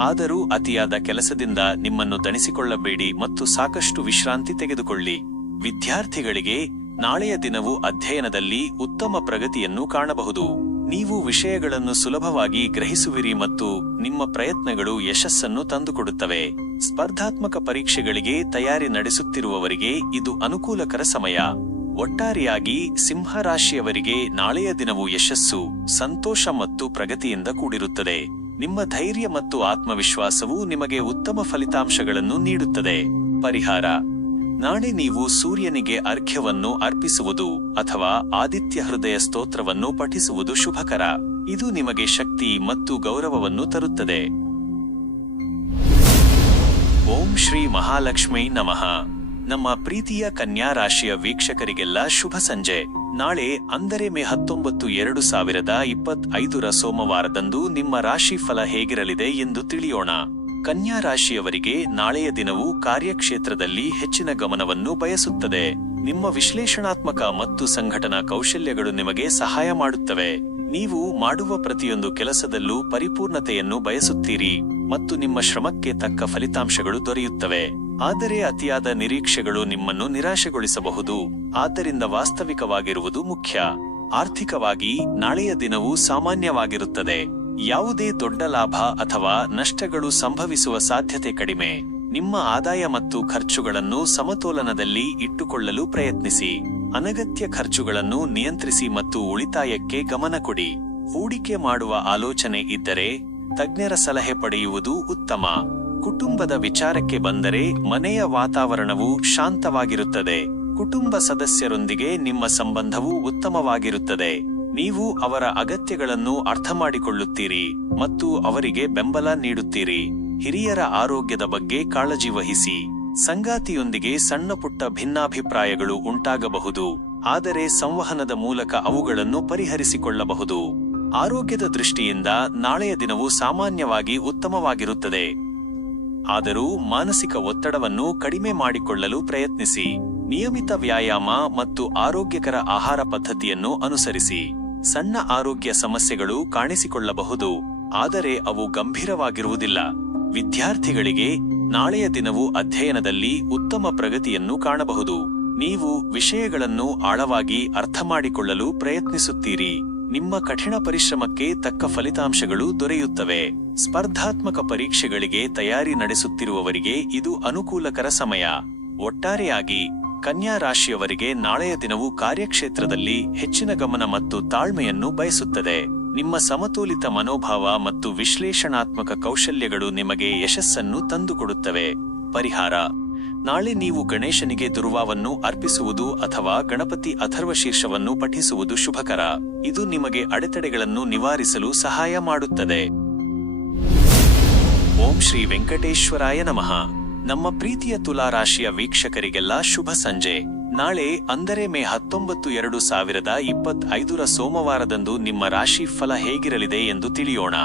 ಆದರೂ ಅತಿಯಾದ ಕೆಲಸದಿಂದ ನಿಮ್ಮನ್ನು ದಣಿಸಿಕೊಳ್ಳಬೇಡಿ ಮತ್ತು ಸಾಕಷ್ಟು ವಿಶ್ರಾಂತಿ ತೆಗೆದುಕೊಳ್ಳಿ. ವಿದ್ಯಾರ್ಥಿಗಳಿಗೆ ನಾಳೆಯ ದಿನವು ಅಧ್ಯಯನದಲ್ಲಿ ಉತ್ತಮ ಪ್ರಗತಿಯನ್ನು ಕಾಣಬಹುದು. ನೀವು ವಿಷಯಗಳನ್ನು ಸುಲಭವಾಗಿ ಗ್ರಹಿಸುವಿರಿ ಮತ್ತು ನಿಮ್ಮ ಪ್ರಯತ್ನಗಳು ಯಶಸ್ಸನ್ನು ತಂದುಕೊಡುತ್ತವೆ. ಸ್ಪರ್ಧಾತ್ಮಕ ಪರೀಕ್ಷೆಗಳಿಗೆ ತಯಾರಿ ನಡೆಸುತ್ತಿರುವವರಿಗೆ ಇದು ಅನುಕೂಲಕರ ಸಮಯ. ಒಟ್ಟಾರೆಯಾಗಿ ಸಿಂಹ ರಾಶಿಯವರಿಗೆ ನಾಳೆಯ ದಿನವು ಯಶಸ್ಸು, ಸಂತೋಷ ಮತ್ತು ಪ್ರಗತಿಯಿಂದ ಕೂಡಿರುತ್ತದೆ. ನಿಮ್ಮ ಧೈರ್ಯ ಮತ್ತು ಆತ್ಮವಿಶ್ವಾಸವು ನಿಮಗೆ ಉತ್ತಮ ಫಲಿತಾಂಶಗಳನ್ನು ನೀಡುತ್ತದೆ. ಪರಿಹಾರ: ನಾಳೆ ನೀವು ಸೂರ್ಯನಿಗೆ ಅರ್ಘ್ಯವನ್ನು ಅರ್ಪಿಸುವುದು ಅಥವಾ ಆದಿತ್ಯ ಹೃದಯ ಸ್ತೋತ್ರವನ್ನು ಪಠಿಸುವುದು ಶುಭಕರ. ಇದು ನಿಮಗೆ ಶಕ್ತಿ ಮತ್ತು ಗೌರವವನ್ನು ತರುತ್ತದೆ. ಓಂ ಶ್ರೀ ಮಹಾಲಕ್ಷ್ಮೀ ನಮಃ. ನಮ್ಮ ಪ್ರೀತಿಯ ಕನ್ಯಾ ರಾಶಿಯ ವೀಕ್ಷಕರಿಗೆಲ್ಲ ಶುಭ ಸಂಜೆ. ನಾಳೆ ಅಂದರೆ ಮೇ 19, 2025 ಸೋಮವಾರದಂದು ನಿಮ್ಮ ರಾಶಿ ಫಲ ಹೇಗಿರಲಿದೆ ಎಂದು ತಿಳಿಯೋಣ. ಕನ್ಯಾ ರಾಶಿಯವರಿಗೆ ನಾಳೆಯ ದಿನವು ಕಾರ್ಯಕ್ಷೇತ್ರದಲ್ಲಿ ಹೆಚ್ಚಿನ ಗಮನವನ್ನು ಬಯಸುತ್ತದೆ. ನಿಮ್ಮ ವಿಶ್ಲೇಷಣಾತ್ಮಕ ಮತ್ತು ಸಂಘಟನಾ ಕೌಶಲ್ಯಗಳು ನಿಮಗೆ ಸಹಾಯ ಮಾಡುತ್ತವೆ. ನೀವು ಮಾಡುವ ಪ್ರತಿಯೊಂದು ಕೆಲಸದಲ್ಲೂ ಪರಿಪೂರ್ಣತೆಯನ್ನು ಬಯಸುತ್ತೀರಿ ಮತ್ತು ನಿಮ್ಮ ಶ್ರಮಕ್ಕೆ ತಕ್ಕ ಫಲಿತಾಂಶಗಳು ದೊರೆಯುತ್ತವೆ. ಆದರೆ ಅತಿಯಾದ ನಿರೀಕ್ಷೆಗಳು ನಿಮ್ಮನ್ನು ನಿರಾಶೆಗೊಳಿಸಬಹುದು. ಆದ್ದರಿಂದ ವಾಸ್ತವಿಕವಾಗಿರುವುದು ಮುಖ್ಯ. ಆರ್ಥಿಕವಾಗಿ ನಾಳೆಯ ದಿನವೂ ಸಾಮಾನ್ಯವಾಗಿರುತ್ತದೆ. ಯಾವುದೇ ದೊಡ್ಡ ಲಾಭ ಅಥವಾ ನಷ್ಟಗಳು ಸಂಭವಿಸುವ ಸಾಧ್ಯತೆ ಕಡಿಮೆ. ನಿಮ್ಮ ಆದಾಯ ಮತ್ತು ಖರ್ಚುಗಳನ್ನು ಸಮತೋಲನದಲ್ಲಿ ಇಟ್ಟುಕೊಳ್ಳಲು ಪ್ರಯತ್ನಿಸಿ. ಅನಗತ್ಯ ಖರ್ಚುಗಳನ್ನು ನಿಯಂತ್ರಿಸಿ ಮತ್ತು ಉಳಿತಾಯಕ್ಕೆ ಗಮನ ಕೊಡಿ. ಹೂಡಿಕೆ ಮಾಡುವ ಆಲೋಚನೆ ಇದ್ದರೆ ತಜ್ಞರ ಸಲಹೆ ಪಡೆಯುವುದು ಉತ್ತಮ. ಕುಟುಂಬದ ವಿಚಾರಕ್ಕೆ ಬಂದರೆ ಮನೆಯ ವಾತಾವರಣವು ಶಾಂತವಾಗಿರುತ್ತದೆ. ಕುಟುಂಬ ಸದಸ್ಯರೊಂದಿಗೆ ನಿಮ್ಮ ಸಂಬಂಧವು ಉತ್ತಮವಾಗಿರುತ್ತದೆ. ನೀವು ಅವರ ಅಗತ್ಯಗಳನ್ನು ಅರ್ಥಮಾಡಿಕೊಳ್ಳುತ್ತೀರಿ ಮತ್ತು ಅವರಿಗೆ ಬೆಂಬಲ ನೀಡುತ್ತೀರಿ. ಹಿರಿಯರ ಆರೋಗ್ಯದ ಬಗ್ಗೆ ಕಾಳಜಿ ವಹಿಸಿ. ಸಂಗಾತಿಯೊಂದಿಗೆ ಸಣ್ಣಪುಟ್ಟ ಭಿನ್ನಾಭಿಪ್ರಾಯಗಳು ಉಂಟಾಗಬಹುದು, ಆದರೆ ಸಂವಹನದ ಮೂಲಕ ಅವುಗಳನ್ನು ಪರಿಹರಿಸಿಕೊಳ್ಳಬಹುದು. ಆರೋಗ್ಯದ ದೃಷ್ಟಿಯಿಂದ ನಾಳೆಯ ದಿನವು ಸಾಮಾನ್ಯವಾಗಿ ಉತ್ತಮವಾಗಿರುತ್ತದೆ. ಆದರೂ ಮಾನಸಿಕ ಒತ್ತಡವನ್ನು ಕಡಿಮೆ ಮಾಡಿಕೊಳ್ಳಲು ಪ್ರಯತ್ನಿಸಿ. ನಿಯಮಿತ ವ್ಯಾಯಾಮ ಮತ್ತು ಆರೋಗ್ಯಕರ ಆಹಾರ ಪದ್ಧತಿಯನ್ನು ಅನುಸರಿಸಿ. ಸಣ್ಣ ಆರೋಗ್ಯ ಸಮಸ್ಯೆಗಳು ಕಾಣಿಸಿಕೊಳ್ಳಬಹುದು, ಆದರೆ ಅವು ಗಂಭೀರವಾಗಿರುವುದಿಲ್ಲ. ವಿದ್ಯಾರ್ಥಿಗಳಿಗೆ ನಾಳೆಯ ದಿನವು ಅಧ್ಯಯನದಲ್ಲಿ ಉತ್ತಮ ಪ್ರಗತಿಯನ್ನು ಕಾಣಬಹುದು. ನೀವು ವಿಷಯಗಳನ್ನು ಆಳವಾಗಿ ಅರ್ಥಮಾಡಿಕೊಳ್ಳಲು ಪ್ರಯತ್ನಿಸುತ್ತೀರಿ. ನಿಮ್ಮ ಕಠಿಣ ಪರಿಶ್ರಮಕ್ಕೆ ತಕ್ಕ ಫಲಿತಾಂಶಗಳು ದೊರೆಯುತ್ತವೆ. ಸ್ಪರ್ಧಾತ್ಮಕ ಪರೀಕ್ಷೆಗಳಿಗೆ ತಯಾರಿ ನಡೆಸುತ್ತಿರುವವರಿಗೆ ಇದು ಅನುಕೂಲಕರ ಸಮಯ. ಒಟ್ಟಾರೆಯಾಗಿ ಕನ್ಯಾ ರಾಶಿಯವರಿಗೆ ನಾಳೆಯ ದಿನವು ಕಾರ್ಯಕ್ಷೇತ್ರದಲ್ಲಿ ಹೆಚ್ಚಿನ ಗಮನ ಮತ್ತು ತಾಳ್ಮೆಯನ್ನು ಬಯಸುತ್ತದೆ. ನಿಮ್ಮ ಸಮತೋಲಿತ ಮನೋಭಾವ ಮತ್ತು ವಿಶ್ಲೇಷಣಾತ್ಮಕ ಕೌಶಲ್ಯಗಳು ನಿಮಗೆ ಯಶಸ್ಸನ್ನು ತಂದುಕೊಡುತ್ತವೆ. ಪರಿಹಾರ: ನಾಳೆ ನೀವು ಗಣೇಶನಿಗೆ ದುರ್ವಾವನ್ನು ಅರ್ಪಿಸುವುದು ಅಥವಾ ಗಣಪತಿ ಅಥರ್ವಶೀರ್ಷವನ್ನು ಪಠಿಸುವುದು ಶುಭಕರ. ಇದು ನಿಮಗೆ ಅಡೆತಡೆಗಳನ್ನು ನಿವಾರಿಸಲು ಸಹಾಯ ಮಾಡುತ್ತದೆ. ಓಂ ಶ್ರೀ ವೆಂಕಟೇಶ್ವರಾಯ ನಮಃ. ನಮ್ಮ ಪ್ರೀತಿಯ ತುಲಾ ರಾಶಿಯ ವೀಕ್ಷಕರಿಗೆಲ್ಲ ಶುಭ ಸಂಜೆ. ನಾಳೆ ಅಂದರೆ ಮೇ 19, 2025 ಸೋಮವಾರದಂದು ನಿಮ್ಮ ರಾಶಿ ಫಲ ಹೇಗಿರಲಿದೆ ಎಂದು ತಿಳಿಯೋಣ.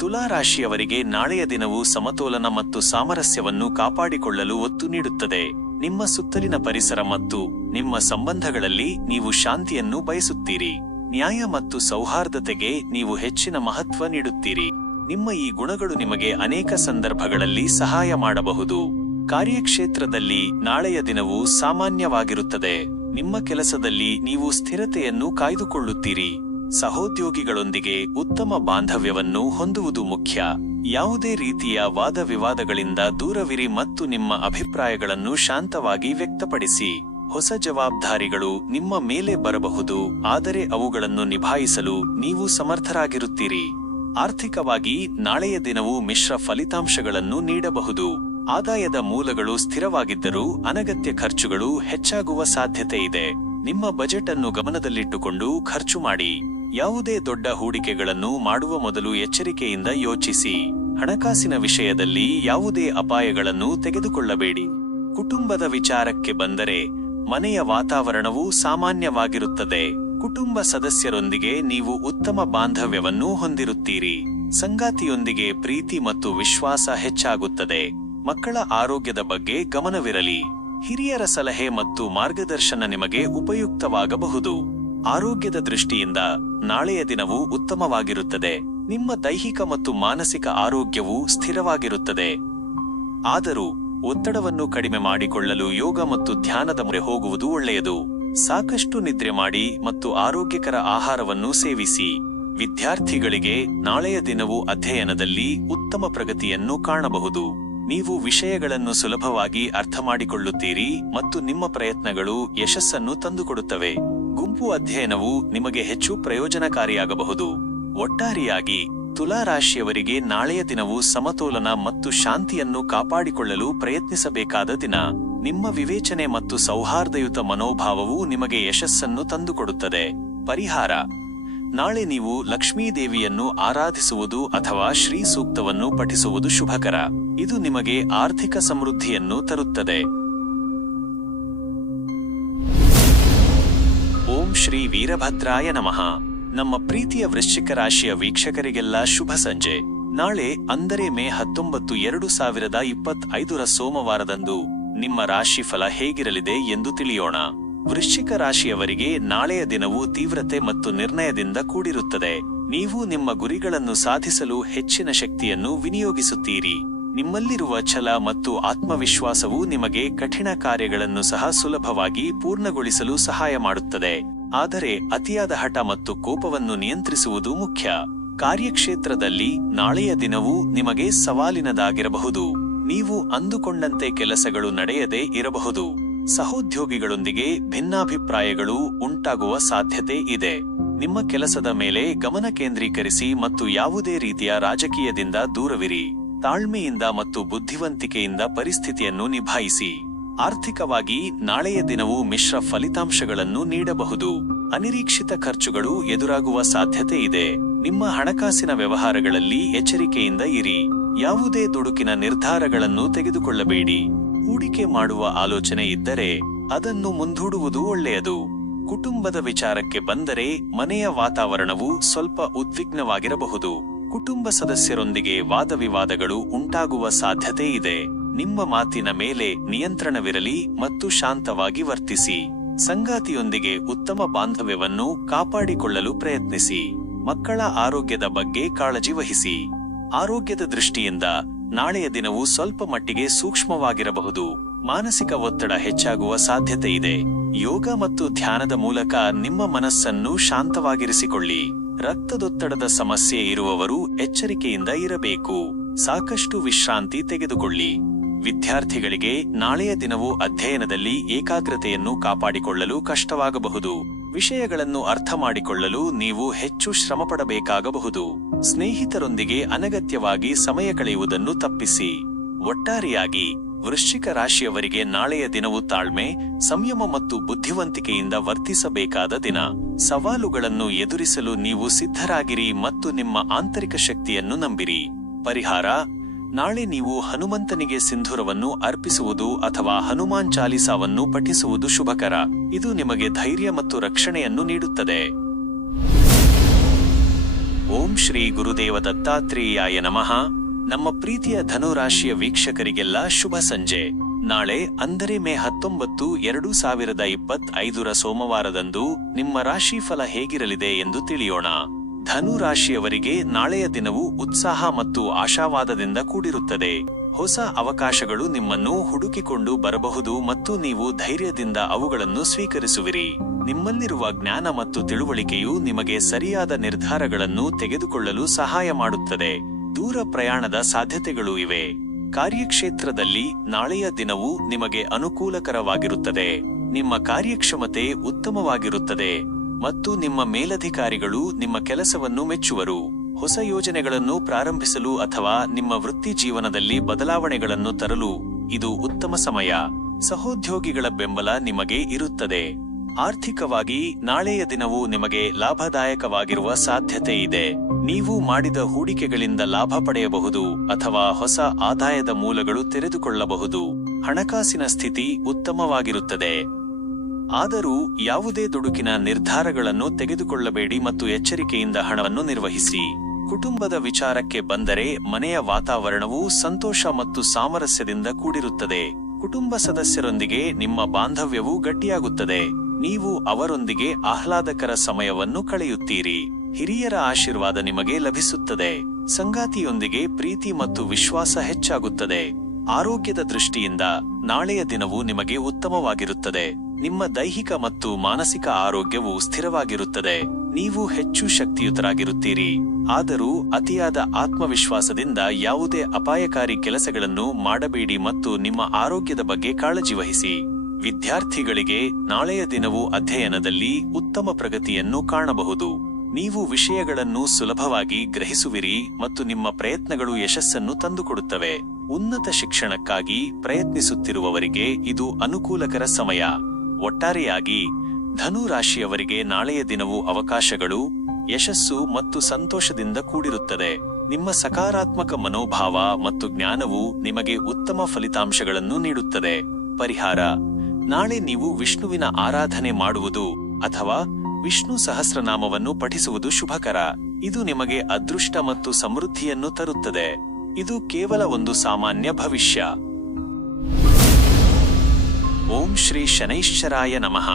ತುಲಾ ರಾಶಿಯವರಿಗೆ ನಾಳೆಯ ದಿನವು ಸಮತೋಲನ ಮತ್ತು ಸಾಮರಸ್ಯವನ್ನು ಕಾಪಾಡಿಕೊಳ್ಳಲು ಒತ್ತು ನೀಡುತ್ತದೆ. ನಿಮ್ಮ ಸುತ್ತಲಿನ ಪರಿಸರ ಮತ್ತು ನಿಮ್ಮ ಸಂಬಂಧಗಳಲ್ಲಿ ನೀವು ಶಾಂತಿಯನ್ನು ಬಯಸುತ್ತೀರಿ. ನ್ಯಾಯ ಮತ್ತು ಸೌಹಾರ್ದತೆಗೆ ನೀವು ಹೆಚ್ಚಿನ ಮಹತ್ವ ನೀಡುತ್ತೀರಿ. ನಿಮ್ಮ ಈ ಗುಣಗಳು ನಿಮಗೆ ಅನೇಕ ಸಂದರ್ಭಗಳಲ್ಲಿ ಸಹಾಯ ಮಾಡಬಹುದು. ಕಾರ್ಯಕ್ಷೇತ್ರದಲ್ಲಿ ನಾಳೆಯ ದಿನವು ಸಾಮಾನ್ಯವಾಗಿರುತ್ತದೆ. ನಿಮ್ಮ ಕೆಲಸದಲ್ಲಿ ನೀವು ಸ್ಥಿರತೆಯನ್ನು ಕಾಯ್ದುಕೊಳ್ಳುತ್ತೀರಿ. ಸಹೋದ್ಯೋಗಿಗಳೊಂದಿಗೆ ಉತ್ತಮ ಬಾಂಧವ್ಯವನ್ನು ಹೊಂದುವುದು ಮುಖ್ಯ. ಯಾವುದೇ ರೀತಿಯ ವಾದ ವಿವಾದಗಳಿಂದ ದೂರವಿರಿ ಮತ್ತು ನಿಮ್ಮ ಅಭಿಪ್ರಾಯಗಳನ್ನು ಶಾಂತವಾಗಿ ವ್ಯಕ್ತಪಡಿಸಿ. ಹೊಸ ಜವಾಬ್ದಾರಿಗಳು ನಿಮ್ಮ ಮೇಲೆ ಬರಬಹುದು, ಆದರೆ ಅವುಗಳನ್ನು ನಿಭಾಯಿಸಲು ನೀವು ಸಮರ್ಥರಾಗಿರುತ್ತೀರಿ. ಆರ್ಥಿಕವಾಗಿ ನಾಳೆಯ ದಿನವು ಮಿಶ್ರ ಫಲಿತಾಂಶಗಳನ್ನು ನೀಡಬಹುದು. ಆದಾಯದ ಮೂಲಗಳು ಸ್ಥಿರವಾಗಿದ್ದರೂ ಅನಗತ್ಯ ಖರ್ಚುಗಳು ಹೆಚ್ಚಾಗುವ ಸಾಧ್ಯತೆ ಇದೆ. ನಿಮ್ಮ ಬಜೆಟ್ ಅನ್ನು ಗಮನದಲ್ಲಿಟ್ಟುಕೊಂಡು ಖರ್ಚು ಮಾಡಿ. ಯಾವುದೇ ದೊಡ್ಡ ಹೂಡಿಕೆಗಳನ್ನು ಮಾಡುವ ಮೊದಲು ಎಚ್ಚರಿಕೆಯಿಂದ ಯೋಚಿಸಿ. ಹಣಕಾಸಿನ ವಿಷಯದಲ್ಲಿ ಯಾವುದೇ ಅಪಾಯಗಳನ್ನು ತೆಗೆದುಕೊಳ್ಳಬೇಡಿ. ಕುಟುಂಬದ ವಿಚಾರಕ್ಕೆ ಬಂದರೆ ಮನೆಯ ವಾತಾವರಣವು ಸಾಮಾನ್ಯವಾಗಿರುತ್ತದೆ. ಕುಟುಂಬ ಸದಸ್ಯರೊಂದಿಗೆ ನೀವು ಉತ್ತಮ ಬಾಂಧವ್ಯವನ್ನು ಹೊಂದಿರುತ್ತೀರಿ. ಸಂಗಾತಿಯೊಂದಿಗೆ ಪ್ರೀತಿ ಮತ್ತು ವಿಶ್ವಾಸ ಹೆಚ್ಚಾಗುತ್ತದೆ. ಮಕ್ಕಳ ಆರೋಗ್ಯದ ಬಗ್ಗೆ ಗಮನವಿರಲಿ. ಹಿರಿಯರ ಸಲಹೆ ಮತ್ತು ಮಾರ್ಗದರ್ಶನ ನಿಮಗೆ ಉಪಯುಕ್ತವಾಗಬಹುದು. ಆರೋಗ್ಯದ ದೃಷ್ಟಿಯಿಂದ ನಾಳೆಯ ದಿನವು ಉತ್ತಮವಾಗಿರುತ್ತದೆ. ನಿಮ್ಮ ದೈಹಿಕ ಮತ್ತು ಮಾನಸಿಕ ಆರೋಗ್ಯವು ಸ್ಥಿರವಾಗಿರುತ್ತದೆ. ಆದರೂ ಒತ್ತಡವನ್ನು ಕಡಿಮೆ ಮಾಡಿಕೊಳ್ಳಲು ಯೋಗ ಮತ್ತು ಧ್ಯಾನದ ಮೊರೆ ಹೋಗುವುದು ಒಳ್ಳೆಯದು. ಸಾಕಷ್ಟು ನಿದ್ರೆ ಮಾಡಿ ಮತ್ತು ಆರೋಗ್ಯಕರ ಆಹಾರವನ್ನು ಸೇವಿಸಿ. ವಿದ್ಯಾರ್ಥಿಗಳಿಗೆ ನಾಳೆಯ ದಿನವು ಅಧ್ಯಯನದಲ್ಲಿ ಉತ್ತಮ ಪ್ರಗತಿಯನ್ನು ಕಾಣಬಹುದು. ನೀವು ವಿಷಯಗಳನ್ನು ಸುಲಭವಾಗಿ ಅರ್ಥಮಾಡಿಕೊಳ್ಳುತ್ತೀರಿ ಮತ್ತು ನಿಮ್ಮ ಪ್ರಯತ್ನಗಳು ಯಶಸ್ಸನ್ನು ತಂದುಕೊಡುತ್ತವೆ. ಗುಂಪು ಅಧ್ಯಯನವು ನಿಮಗೆ ಹೆಚ್ಚು ಪ್ರಯೋಜನಕಾರಿಯಾಗಬಹುದು. ಒಟ್ಟಾರೆಯಾಗಿ ತುಲಾ ರಾಶಿಯವರಿಗೆ ನಾಳೆಯ ದಿನವು ಸಮತೋಲನ ಮತ್ತು ಶಾಂತಿಯನ್ನು ಕಾಪಾಡಿಕೊಳ್ಳಲು ಪ್ರಯತ್ನಿಸಬೇಕಾದ ದಿನ. ನಿಮ್ಮ ವಿವೇಚನೆ ಮತ್ತು ಸೌಹಾರ್ದಯುತ ಮನೋಭಾವವು ನಿಮಗೆ ಯಶಸ್ಸನ್ನು ತಂದುಕೊಡುತ್ತದೆ. ಪರಿಹಾರ: ನಾಳೆ ನೀವು ಲಕ್ಷ್ಮೀ ದೇವಿಯನ್ನು ಆರಾಧಿಸುವುದು ಅಥವಾ ಶ್ರೀ ಸೂಕ್ತವನ್ನು ಪಠಿಸುವುದು ಶುಭಕರ. ಇದು ನಿಮಗೆ ಆರ್ಥಿಕ ಸಮೃದ್ಧಿಯನ್ನು ತರುತ್ತದೆ. ಓಂ ಶ್ರೀ ವೀರಭದ್ರಾಯ ನಮಃ. ನಮ್ಮ ಪ್ರೀತಿಯ ವೃಶ್ಚಿಕ ರಾಶಿಯ ವೀಕ್ಷಕರಿಗೆಲ್ಲ ಶುಭ ಸಂಜೆ. ನಾಳೆ ಅಂದರೆ ಮೇ 19, 2025 ಸೋಮವಾರದಂದು ನಿಮ್ಮ ರಾಶಿ ಫಲ ಹೇಗಿರಲಿದೆ ಎಂದು ತಿಳಿಯೋಣ. ವೃಶ್ಚಿಕ ರಾಶಿಯವರಿಗೆ ನಾಳೆಯ ದಿನವು ತೀವ್ರತೆ ಮತ್ತು ನಿರ್ಣಯದಿಂದ ಕೂಡಿರುತ್ತದೆ. ನೀವು ನಿಮ್ಮ ಗುರಿಗಳನ್ನು ಸಾಧಿಸಲು ಹೆಚ್ಚಿನ ಶಕ್ತಿಯನ್ನು ವಿನಿಯೋಗಿಸುತ್ತೀರಿ. ನಿಮ್ಮಲ್ಲಿರುವ ಛಲ ಮತ್ತು ಆತ್ಮವಿಶ್ವಾಸವು ನಿಮಗೆ ಕಠಿಣ ಕಾರ್ಯಗಳನ್ನು ಸಹ ಸುಲಭವಾಗಿ ಪೂರ್ಣಗೊಳಿಸಲು ಸಹಾಯ ಮಾಡುತ್ತದೆ. ಆದರೆ ಅತಿಯಾದ ಹಠ ಮತ್ತು ಕೋಪವನ್ನು ನಿಯಂತ್ರಿಸುವುದು ಮುಖ್ಯ. ಕಾರ್ಯಕ್ಷೇತ್ರದಲ್ಲಿ ನಾಳೆಯ ದಿನವೂ ನಿಮಗೆ ಸವಾಲಿನದಾಗಿರಬಹುದು. ನೀವು ಅಂದುಕೊಂಡಂತೆ ಕೆಲಸಗಳು ನಡೆಯದೇ ಇರಬಹುದು. ಸಹೋದ್ಯೋಗಿಗಳೊಂದಿಗೆ ಭಿನ್ನಾಭಿಪ್ರಾಯಗಳು ಉಂಟಾಗುವ ಸಾಧ್ಯತೆ ಇದೆ. ನಿಮ್ಮ ಕೆಲಸದ ಮೇಲೆ ಗಮನ ಕೇಂದ್ರೀಕರಿಸಿ ಮತ್ತು ಯಾವುದೇ ರೀತಿಯ ರಾಜಕೀಯದಿಂದ ದೂರವಿರಿ. ತಾಳ್ಮೆಯಿಂದ ಮತ್ತು ಬುದ್ಧಿವಂತಿಕೆಯಿಂದ ಪರಿಸ್ಥಿತಿಯನ್ನು ನಿಭಾಯಿಸಿ. ಆರ್ಥಿಕವಾಗಿ ನಾಳೆಯ ದಿನವು ಮಿಶ್ರ ಫಲಿತಾಂಶಗಳನ್ನು ನೀಡಬಹುದು. ಅನಿರೀಕ್ಷಿತ ಖರ್ಚುಗಳು ಎದುರಾಗುವ ಸಾಧ್ಯತೆ ಇದೆ. ನಿಮ್ಮ ಹಣಕಾಸಿನ ವ್ಯವಹಾರಗಳಲ್ಲಿ ಎಚ್ಚರಿಕೆಯಿಂದ ಇರಿ. ಯಾವುದೇ ದುಡುಕಿನ ನಿರ್ಧಾರಗಳನ್ನು ತೆಗೆದುಕೊಳ್ಳಬೇಡಿ. ಹೂಡಿಕೆ ಮಾಡುವ ಆಲೋಚನೆ ಇದ್ದರೆ ಅದನ್ನು ಮುಂದೂಡುವುದು ಒಳ್ಳೆಯದು. ಕುಟುಂಬದ ವಿಚಾರಕ್ಕೆ ಬಂದರೆ ಮನೆಯ ವಾತಾವರಣವು ಸ್ವಲ್ಪ ಉದ್ವಿಗ್ನವಾಗಿರಬಹುದು. ಕುಟುಂಬ ಸದಸ್ಯರೊಂದಿಗೆ ವಾದವಿವಾದಗಳು ಉಂಟಾಗುವ ಸಾಧ್ಯತೆ ಇದೆ. ನಿಮ್ಮ ಮಾತಿನ ಮೇಲೆ ನಿಯಂತ್ರಣವಿರಲಿ ಮತ್ತು ಶಾಂತವಾಗಿ ವರ್ತಿಸಿ. ಸಂಗಾತಿಯೊಂದಿಗೆ ಉತ್ತಮ ಬಾಂಧವ್ಯವನ್ನು ಕಾಪಾಡಿಕೊಳ್ಳಲು ಪ್ರಯತ್ನಿಸಿ. ಮಕ್ಕಳ ಆರೋಗ್ಯದ ಬಗ್ಗೆ ಕಾಳಜಿ ವಹಿಸಿ. ಆರೋಗ್ಯದ ದೃಷ್ಟಿಯಿಂದ ನಾಳೆಯ ದಿನವು ಸ್ವಲ್ಪ ಮಟ್ಟಿಗೆ ಸೂಕ್ಷ್ಮವಾಗಿರಬಹುದು. ಮಾನಸಿಕ ಒತ್ತಡ ಹೆಚ್ಚಾಗುವ ಸಾಧ್ಯತೆ ಇದೆ. ಯೋಗ ಮತ್ತು ಧ್ಯಾನದ ಮೂಲಕ ನಿಮ್ಮ ಮನಸ್ಸನ್ನು ಶಾಂತವಾಗಿರಿಸಿಕೊಳ್ಳಿ. ರಕ್ತದೊತ್ತಡದ ಸಮಸ್ಯೆ ಇರುವವರು ಎಚ್ಚರಿಕೆಯಿಂದ ಇರಬೇಕು. ಸಾಕಷ್ಟು ವಿಶ್ರಾಂತಿ ತೆಗೆದುಕೊಳ್ಳಿ. ವಿದ್ಯಾರ್ಥಿಗಳಿಗೆ ನಾಳೆಯ ದಿನವು ಅಧ್ಯಯನದಲ್ಲಿ ಏಕಾಗ್ರತೆಯನ್ನು ಕಾಪಾಡಿಕೊಳ್ಳಲು ಕಷ್ಟವಾಗಬಹುದು. ವಿಷಯಗಳನ್ನು ಅರ್ಥ ಮಾಡಿಕೊಳ್ಳಲು ನೀವು ಹೆಚ್ಚು ಶ್ರಮಪಡಬೇಕಾಗಬಹುದು. ಸ್ನೇಹಿತರೊಂದಿಗೆ ಅನಗತ್ಯವಾಗಿ ಸಮಯ ಕಳೆಯುವುದನ್ನು ತಪ್ಪಿಸಿ. ಒಟ್ಟಾರೆಯಾಗಿ ವೃಶ್ಚಿಕ ರಾಶಿಯವರಿಗೆ ನಾಳೆಯ ದಿನವು ತಾಳ್ಮೆ, ಸಂಯಮ ಮತ್ತು ಬುದ್ಧಿವಂತಿಕೆಯಿಂದ ವರ್ತಿಸಬೇಕಾದ ದಿನ. ಸವಾಲುಗಳನ್ನು ಎದುರಿಸಲು ನೀವು ಸಿದ್ಧರಾಗಿರಿ ಮತ್ತು ನಿಮ್ಮ ಆಂತರಿಕ ಶಕ್ತಿಯನ್ನು ನಂಬಿರಿ. ಪರಿಹಾರ: ನಾಳೆ ನೀವು ಹನುಮಂತನಿಗೆ ಸಿಂಧೂರವನ್ನು ಅರ್ಪಿಸುವುದು ಅಥವಾ ಹನುಮಾನ್ ಚಾಲಿಸಾವನ್ನು ಪಠಿಸುವುದು ಶುಭಕರ. ಇದು ನಿಮಗೆ ಧೈರ್ಯ ಮತ್ತು ರಕ್ಷಣೆಯನ್ನು ನೀಡುತ್ತದೆ. ಓಂ ಶ್ರೀ ಗುರುದೇವ ದತ್ತಾತ್ರೇಯಾಯ ನಮಃ. ನಮ್ಮ ಪ್ರೀತಿಯ ಧನುರಾಶಿಯ ವೀಕ್ಷಕರಿಗೆಲ್ಲ ಶುಭ ಸಂಜೆ. ನಾಳೆ ಅಂದರೆ ಮೇ 19, 2025 ಸೋಮವಾರದಂದು ನಿಮ್ಮ ರಾಶಿ ಫಲ ಹೇಗಿರಲಿದೆ ಎಂದು ತಿಳಿಯೋಣ. ಧನು ರಾಶಿಯವರಿಗೆ ನಾಳೆಯ ದಿನವು ಉತ್ಸಾಹ ಮತ್ತು ಆಶಾವಾದದಿಂದ ಕೂಡಿರುತ್ತದೆ. ಹೊಸ ಅವಕಾಶಗಳು ನಿಮ್ಮನ್ನು ಹುಡುಕಿಕೊಂಡು ಬರಬಹುದು ಮತ್ತು ನೀವು ಧೈರ್ಯದಿಂದ ಅವುಗಳನ್ನು ಸ್ವೀಕರಿಸುವಿರಿ. ನಿಮ್ಮಲ್ಲಿರುವ ಜ್ಞಾನ ಮತ್ತು ತಿಳುವಳಿಕೆಯು ನಿಮಗೆ ಸರಿಯಾದ ನಿರ್ಧಾರಗಳನ್ನು ತೆಗೆದುಕೊಳ್ಳಲು ಸಹಾಯ ಮಾಡುತ್ತದೆ. ದೂರ ಪ್ರಯಾಣದ ಸಾಧ್ಯತೆಗಳು ಇವೆ. ಕಾರ್ಯಕ್ಷೇತ್ರದಲ್ಲಿ ನಾಳೆಯ ದಿನವು ನಿಮಗೆ ಅನುಕೂಲಕರವಾಗಿರುತ್ತದೆ. ನಿಮ್ಮ ಕಾರ್ಯಕ್ಷಮತೆ ಉತ್ತಮವಾಗಿರುತ್ತದೆ ಮತ್ತು ನಿಮ್ಮ ಮೇಲಧಿಕಾರಿಗಳು ನಿಮ್ಮ ಕೆಲಸವನ್ನು ಮೆಚ್ಚುವರು. ಹೊಸ ಯೋಜನೆಗಳನ್ನು ಪ್ರಾರಂಭಿಸಲು ಅಥವಾ ನಿಮ್ಮ ವೃತ್ತಿ ಜೀವನದಲ್ಲಿ ಬದಲಾವಣೆಗಳನ್ನು ತರಲು ಇದು ಉತ್ತಮ ಸಮಯ. ಸಹೋದ್ಯೋಗಿಗಳ ಬೆಂಬಲ ನಿಮಗೆ ಇರುತ್ತದೆ. ಆರ್ಥಿಕವಾಗಿ ನಾಳೆಯ ದಿನವು ನಿಮಗೆ ಲಾಭದಾಯಕವಾಗಿರುವ ಸಾಧ್ಯತೆ ಇದೆ. ನೀವು ಮಾಡಿದ ಹೂಡಿಕೆಗಳಿಂದ ಲಾಭ ಪಡೆಯಬಹುದು ಅಥವಾ ಹೊಸ ಆದಾಯದ ಮೂಲಗಳು ತೆರೆದುಕೊಳ್ಳಬಹುದು. ಹಣಕಾಸಿನ ಸ್ಥಿತಿ ಉತ್ತಮವಾಗಿರುತ್ತದೆ. ಆದರೂ ಯಾವುದೇ ದುಡುಕಿನ ನಿರ್ಧಾರಗಳನ್ನು ತೆಗೆದುಕೊಳ್ಳಬೇಡಿ ಮತ್ತು ಎಚ್ಚರಿಕೆಯಿಂದ ಹಣವನ್ನು ನಿರ್ವಹಿಸಿ. ಕುಟುಂಬದ ವಿಚಾರಕ್ಕೆ ಬಂದರೆ ಮನೆಯ ವಾತಾವರಣವು ಸಂತೋಷ ಮತ್ತು ಸಾಮರಸ್ಯದಿಂದ ಕೂಡಿರುತ್ತದೆ. ಕುಟುಂಬ ಸದಸ್ಯರೊಂದಿಗೆ ನಿಮ್ಮ ಬಾಂಧವ್ಯವು ಗಟ್ಟಿಯಾಗುತ್ತದೆ. ನೀವು ಅವರೊಂದಿಗೆ ಆಹ್ಲಾದಕರ ಸಮಯವನ್ನು ಕಳೆಯುತ್ತೀರಿ. ಹಿರಿಯರ ಆಶೀರ್ವಾದ ನಿಮಗೆ ಲಭಿಸುತ್ತದೆ. ಸಂಗಾತಿಯೊಂದಿಗೆ ಪ್ರೀತಿ ಮತ್ತು ವಿಶ್ವಾಸ ಹೆಚ್ಚಾಗುತ್ತದೆ. ಆರೋಗ್ಯದ ದೃಷ್ಟಿಯಿಂದ ನಾಳೆಯ ದಿನವು ನಿಮಗೆ ಉತ್ತಮವಾಗಿರುತ್ತದೆ. ನಿಮ್ಮ ದೈಹಿಕ ಮತ್ತು ಮಾನಸಿಕ ಆರೋಗ್ಯವು ಸ್ಥಿರವಾಗಿರುತ್ತದೆ. ನೀವು ಹೆಚ್ಚು ಶಕ್ತಿಯುತರಾಗಿರುತ್ತೀರಿ. ಆದರೂ ಅತಿಯಾದ ಆತ್ಮವಿಶ್ವಾಸದಿಂದ ಯಾವುದೇ ಅಪಾಯಕಾರಿ ಕೆಲಸಗಳನ್ನು ಮಾಡಬೇಡಿ ಮತ್ತು ನಿಮ್ಮ ಆರೋಗ್ಯದ ಬಗ್ಗೆ ಕಾಳಜಿ ವಹಿಸಿ. ವಿದ್ಯಾರ್ಥಿಗಳಿಗೆ ನಾಳೆಯ ದಿನವು ಅಧ್ಯಯನದಲ್ಲಿ ಉತ್ತಮ ಪ್ರಗತಿಯನ್ನು ಕಾಣಬಹುದು. ನೀವು ವಿಷಯಗಳನ್ನು ಸುಲಭವಾಗಿ ಗ್ರಹಿಸುವಿರಿ ಮತ್ತು ನಿಮ್ಮ ಪ್ರಯತ್ನಗಳು ಯಶಸ್ಸನ್ನು ತಂದುಕೊಡುತ್ತವೆ. ಉನ್ನತ ಶಿಕ್ಷಣಕ್ಕಾಗಿ ಪ್ರಯತ್ನಿಸುತ್ತಿರುವವರಿಗೆ ಇದು ಅನುಕೂಲಕರ ಸಮಯ. ಒಟ್ಟಾರೆಯಾಗಿ ಧನು ರಾಶಿಯವರಿಗೆ ನಾಳೆಯ ದಿನವು ಅವಕಾಶಗಳು, ಯಶಸ್ಸು ಮತ್ತು ಸಂತೋಷದಿಂದ ಕೂಡಿರುತ್ತದೆ. ನಿಮ್ಮ ಸಕಾರಾತ್ಮಕ ಮನೋಭಾವ ಮತ್ತು ಜ್ಞಾನವು ನಿಮಗೆ ಉತ್ತಮ ಫಲಿತಾಂಶಗಳನ್ನು ನೀಡುತ್ತದೆ. ಪರಿಹಾರ: ನಾಳೆ ನೀವು ವಿಷ್ಣುವಿನ ಆರಾಧನೆ ಮಾಡುವುದು ಅಥವಾ ವಿಷ್ಣು ಸಹಸ್ರನಾಮವನ್ನು ಪಠಿಸುವುದು ಶುಭಕರ. ಇದು ನಿಮಗೆ ಅದೃಷ್ಟ ಮತ್ತು ಸಮೃದ್ಧಿಯನ್ನು ತರುತ್ತದೆ. ಇದು ಕೇವಲ ಒಂದು ಸಾಮಾನ್ಯ ಭವಿಷ್ಯ. ಓಂ ಶ್ರೀ ಶನೈಶ್ಚರಾಯ ನಮಃ.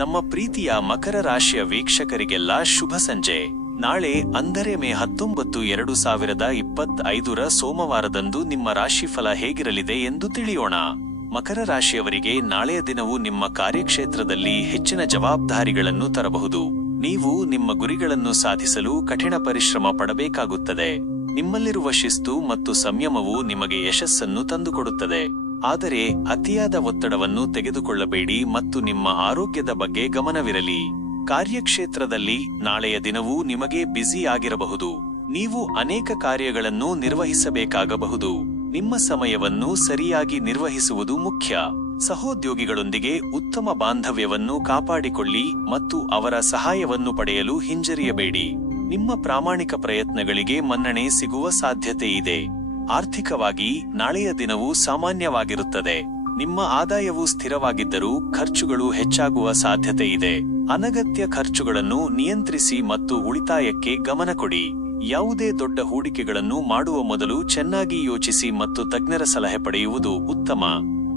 ನಮ್ಮ ಪ್ರೀತಿಯ ಮಕರ ರಾಶಿಯ ವೀಕ್ಷಕರಿಗೆಲ್ಲ ಶುಭ ಸಂಜೆ. ನಾಳೆ ಅಂದರೆ ಮೇ 19, 2025 ಸೋಮವಾರದಂದು ನಿಮ್ಮ ರಾಶಿಫಲ ಹೇಗಿರಲಿದೆ ಎಂದು ತಿಳಿಯೋಣ. ಮಕರ ರಾಶಿಯವರಿಗೆ ನಾಳೆಯ ದಿನವು ನಿಮ್ಮ ಕಾರ್ಯಕ್ಷೇತ್ರದಲ್ಲಿ ಹೆಚ್ಚಿನ ಜವಾಬ್ದಾರಿಗಳನ್ನು ತರಬಹುದು. ನೀವು ನಿಮ್ಮ ಗುರಿಗಳನ್ನು ಸಾಧಿಸಲು ಕಠಿಣ ಪರಿಶ್ರಮ ಪಡಬೇಕಾಗುತ್ತದೆ. ನಿಮ್ಮಲ್ಲಿರುವ ಶಿಸ್ತು ಮತ್ತು ಸಂಯಮವು ನಿಮಗೆ ಯಶಸ್ಸನ್ನು ತಂದುಕೊಡುತ್ತದೆ. ಆದರೆ ಅತಿಯಾದ ಒತ್ತಡವನ್ನು ತೆಗೆದುಕೊಳ್ಳಬೇಡಿ ಮತ್ತು ನಿಮ್ಮ ಆರೋಗ್ಯದ ಬಗ್ಗೆ ಗಮನವಿರಲಿ. ಕಾರ್ಯಕ್ಷೇತ್ರದಲ್ಲಿ ನಾಳೆಯ ದಿನವೂ ನಿಮಗೆ ಬ್ಯುಸಿ ಆಗಿರಬಹುದು. ನೀವು ಅನೇಕ ಕಾರ್ಯಗಳನ್ನು ನಿರ್ವಹಿಸಬೇಕಾಗಬಹುದು. ನಿಮ್ಮ ಸಮಯವನ್ನು ಸರಿಯಾಗಿ ನಿರ್ವಹಿಸುವುದು ಮುಖ್ಯ. ಸಹೋದ್ಯೋಗಿಗಳೊಂದಿಗೆ ಉತ್ತಮ ಬಾಂಧವ್ಯವನ್ನು ಕಾಪಾಡಿಕೊಳ್ಳಿ ಮತ್ತು ಅವರ ಸಹಾಯವನ್ನು ಪಡೆಯಲು ಹಿಂಜರಿಯಬೇಡಿ. ನಿಮ್ಮ ಪ್ರಾಮಾಣಿಕ ಪ್ರಯತ್ನಗಳಿಗೆ ಮನ್ನಣೆ ಸಿಗುವ ಸಾಧ್ಯತೆ ಇದೆ. ಆರ್ಥಿಕವಾಗಿ ನಾಳೆಯ ದಿನವು ಸಾಮಾನ್ಯವಾಗಿರುತ್ತದೆ. ನಿಮ್ಮ ಆದಾಯವು ಸ್ಥಿರವಾಗಿದ್ದರೂ ಖರ್ಚುಗಳು ಹೆಚ್ಚಾಗುವ ಸಾಧ್ಯತೆ ಇದೆ. ಅನಗತ್ಯ ಖರ್ಚುಗಳನ್ನು ನಿಯಂತ್ರಿಸಿ ಮತ್ತು ಉಳಿತಾಯಕ್ಕೆ ಗಮನ ಕೊಡಿ. ಯಾವುದೇ ದೊಡ್ಡ ಹೂಡಿಕೆಗಳನ್ನು ಮಾಡುವ ಮೊದಲು ಚೆನ್ನಾಗಿ ಯೋಚಿಸಿ ಮತ್ತು ತಜ್ಞರ ಸಲಹೆ ಪಡೆಯುವುದು ಉತ್ತಮ.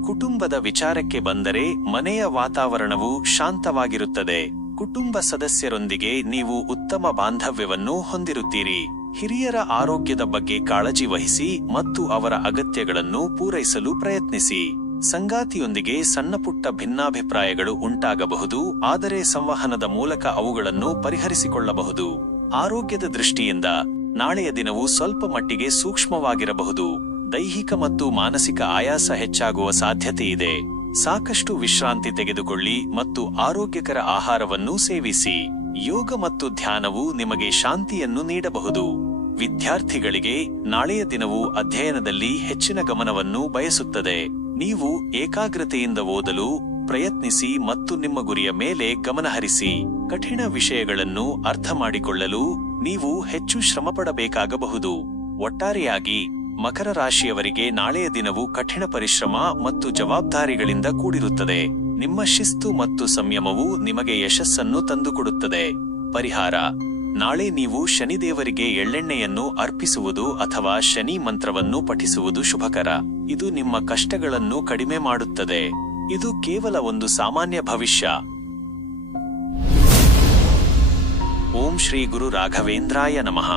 ಕುಟುಂಬದ ವಿಚಾರಕ್ಕೆ ಬಂದರೆ ಮನೆಯ ವಾತಾವರಣವು ಶಾಂತವಾಗಿರುತ್ತದೆ. ಕುಟುಂಬ ಸದಸ್ಯರೊಂದಿಗೆ ನೀವು ಉತ್ತಮ ಬಾಂಧವ್ಯವನ್ನು ಹೊಂದಿರುತ್ತೀರಿ. ಹಿರಿಯರ ಆರೋಗ್ಯದ ಬಗ್ಗೆ ಕಾಳಜಿ ವಹಿಸಿ ಮತ್ತು ಅವರ ಅಗತ್ಯಗಳನ್ನು ಪೂರೈಸಲು ಪ್ರಯತ್ನಿಸಿ. ಸಂಗಾತಿಯೊಂದಿಗೆ ಸಣ್ಣಪುಟ್ಟ ಭಿನ್ನಾಭಿಪ್ರಾಯಗಳು ಉಂಟಾಗಬಹುದು, ಆದರೆ ಸಂವಹನದ ಮೂಲಕ ಅವುಗಳನ್ನು ಪರಿಹರಿಸಿಕೊಳ್ಳಬಹುದು. ಆರೋಗ್ಯದ ದೃಷ್ಟಿಯಿಂದ ನಾಳೆಯ ದಿನವು ಸ್ವಲ್ಪ ಮಟ್ಟಿಗೆ ಸೂಕ್ಷ್ಮವಾಗಿರಬಹುದು. ದೈಹಿಕ ಮತ್ತು ಮಾನಸಿಕ ಆಯಾಸ ಹೆಚ್ಚಾಗುವ ಸಾಧ್ಯತೆ ಇದೆ. ಸಾಕಷ್ಟು ವಿಶ್ರಾಂತಿ ತೆಗೆದುಕೊಳ್ಳಿ ಮತ್ತು ಆರೋಗ್ಯಕರ ಆಹಾರವನ್ನು ಸೇವಿಸಿ. ಯೋಗ ಮತ್ತು ಧ್ಯಾನವು ನಿಮಗೆ ಶಾಂತಿಯನ್ನು ನೀಡಬಹುದು. ವಿದ್ಯಾರ್ಥಿಗಳಿಗೆ ನಾಳೆಯ ದಿನವು ಅಧ್ಯಯನದಲ್ಲಿ ಹೆಚ್ಚಿನ ಗಮನವನ್ನು ಬಯಸುತ್ತದೆ. ನೀವು ಏಕಾಗ್ರತೆಯಿಂದ ಓದಲು ಪ್ರಯತ್ನಿಸಿ ಮತ್ತು ನಿಮ್ಮ ಗುರಿಯ ಮೇಲೆ ಗಮನಹರಿಸಿ. ಕಠಿಣ ವಿಷಯಗಳನ್ನು ಅರ್ಥ ಮಾಡಿಕೊಳ್ಳಲು ನೀವು ಹೆಚ್ಚು ಶ್ರಮಪಡಬೇಕಾಗಬಹುದು. ಒಟ್ಟಾರೆಯಾಗಿ ಮಕರ ರಾಶಿಯವರಿಗೆ ನಾಳೆಯ ದಿನವು ಕಠಿಣ ಪರಿಶ್ರಮ ಮತ್ತು ಜವಾಬ್ದಾರಿಗಳಿಂದ ಕೂಡಿರುತ್ತದೆ. ನಿಮ್ಮ ಶಿಸ್ತು ಮತ್ತು ಸಂಯಮವು ನಿಮಗೆ ಯಶಸ್ಸನ್ನು ತಂದುಕೊಡುತ್ತದೆ. ಪರಿಹಾರ: ನಾಳೆ ನೀವು ಶನಿದೇವರಿಗೆ ಎಳ್ಳೆಣ್ಣೆಯನ್ನು ಅರ್ಪಿಸುವುದು ಅಥವಾ ಶನಿ ಮಂತ್ರವನ್ನು ಪಠಿಸುವುದು ಶುಭಕರ. ಇದು ನಿಮ್ಮ ಕಷ್ಟಗಳನ್ನು ಕಡಿಮೆ ಮಾಡುತ್ತದೆ. ಇದು ಕೇವಲ ಒಂದು ಸಾಮಾನ್ಯ ಭವಿಷ್ಯ. ಓಂ ಶ್ರೀ ಗುರು ರಾಘವೇಂದ್ರಾಯ ನಮಃ.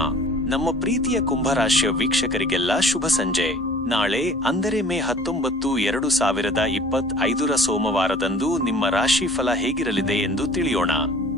ನಮ್ಮ ಪ್ರೀತಿಯ ಕುಂಭರಾಶಿಯ ವೀಕ್ಷಕರಿಗೆಲ್ಲ ಶುಭ ಸಂಜೆ. ನಾಳೆ ಅಂದರೆ ಮೇ 19, 2025 ಸೋಮವಾರದಂದು ನಿಮ್ಮ ರಾಶಿ ಫಲ ಹೇಗಿರಲಿದೆ ಎಂದು ತಿಳಿಯೋಣ.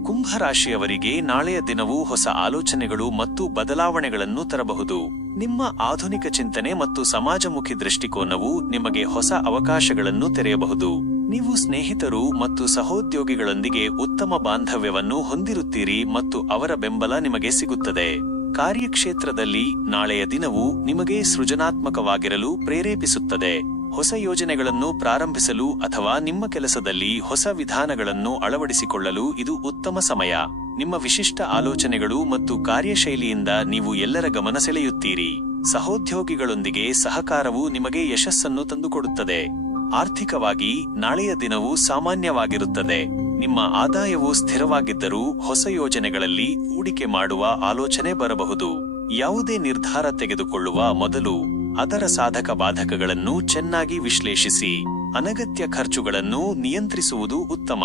ಕುಂಭರಾಶಿಯವರಿಗೆ ನಾಳೆಯ ದಿನವು ಹೊಸ ಆಲೋಚನೆಗಳು ಮತ್ತು ಬದಲಾವಣೆಗಳನ್ನು ತರಬಹುದು. ನಿಮ್ಮ ಆಧುನಿಕ ಚಿಂತನೆ ಮತ್ತು ಸಮಾಜಮುಖಿ ದೃಷ್ಟಿಕೋನವು ನಿಮಗೆ ಹೊಸ ಅವಕಾಶಗಳನ್ನು ತೆರೆಯಬಹುದು. ನೀವು ಸ್ನೇಹಿತರು ಮತ್ತು ಸಹೋದ್ಯೋಗಿಗಳೊಂದಿಗೆ ಉತ್ತಮ ಬಾಂಧವ್ಯವನ್ನು ಹೊಂದಿರುತ್ತೀರಿ ಮತ್ತು ಅವರ ಬೆಂಬಲ ನಿಮಗೆ ಸಿಗುತ್ತದೆ. ಕಾರ್ಯಕ್ಷೇತ್ರದಲ್ಲಿ ನಾಳೆಯ ದಿನವು ನಿಮಗೆ ಸೃಜನಾತ್ಮಕವಾಗಿರಲು ಪ್ರೇರೇಪಿಸುತ್ತದೆ. ಹೊಸ ಯೋಜನೆಗಳನ್ನು ಪ್ರಾರಂಭಿಸಲು ಅಥವಾ ನಿಮ್ಮ ಕೆಲಸದಲ್ಲಿ ಹೊಸ ವಿಧಾನಗಳನ್ನು ಅಳವಡಿಸಿಕೊಳ್ಳಲು ಇದು ಉತ್ತಮ ಸಮಯ. ನಿಮ್ಮ ವಿಶಿಷ್ಟ ಆಲೋಚನೆಗಳು ಮತ್ತು ಕಾರ್ಯಶೈಲಿಯಿಂದ ನೀವು ಎಲ್ಲರ ಗಮನ ಸೆಳೆಯುತ್ತೀರಿ. ಸಹೋದ್ಯೋಗಿಗಳೊಂದಿಗೆ ಸಹಕಾರವು ನಿಮಗೆ ಯಶಸ್ಸನ್ನು ತಂದುಕೊಡುತ್ತದೆ. ಆರ್ಥಿಕವಾಗಿ ನಾಳೆಯ ದಿನವು ಸಾಮಾನ್ಯವಾಗಿರುತ್ತದೆ. ನಿಮ್ಮ ಆದಾಯವು ಸ್ಥಿರವಾಗಿದ್ದರೂ ಹೊಸ ಯೋಜನೆಗಳಲ್ಲಿ ಹೂಡಿಕೆ ಮಾಡುವ ಆಲೋಚನೆ ಬರಬಹುದು. ಯಾವುದೇ ನಿರ್ಧಾರ ತೆಗೆದುಕೊಳ್ಳುವ ಮೊದಲು ಅದರ ಸಾಧಕ ಬಾಧಕಗಳನ್ನು ಚೆನ್ನಾಗಿ ವಿಶ್ಲೇಷಿಸಿ. ಅನಗತ್ಯ ಖರ್ಚುಗಳನ್ನು ನಿಯಂತ್ರಿಸುವುದು ಉತ್ತಮ.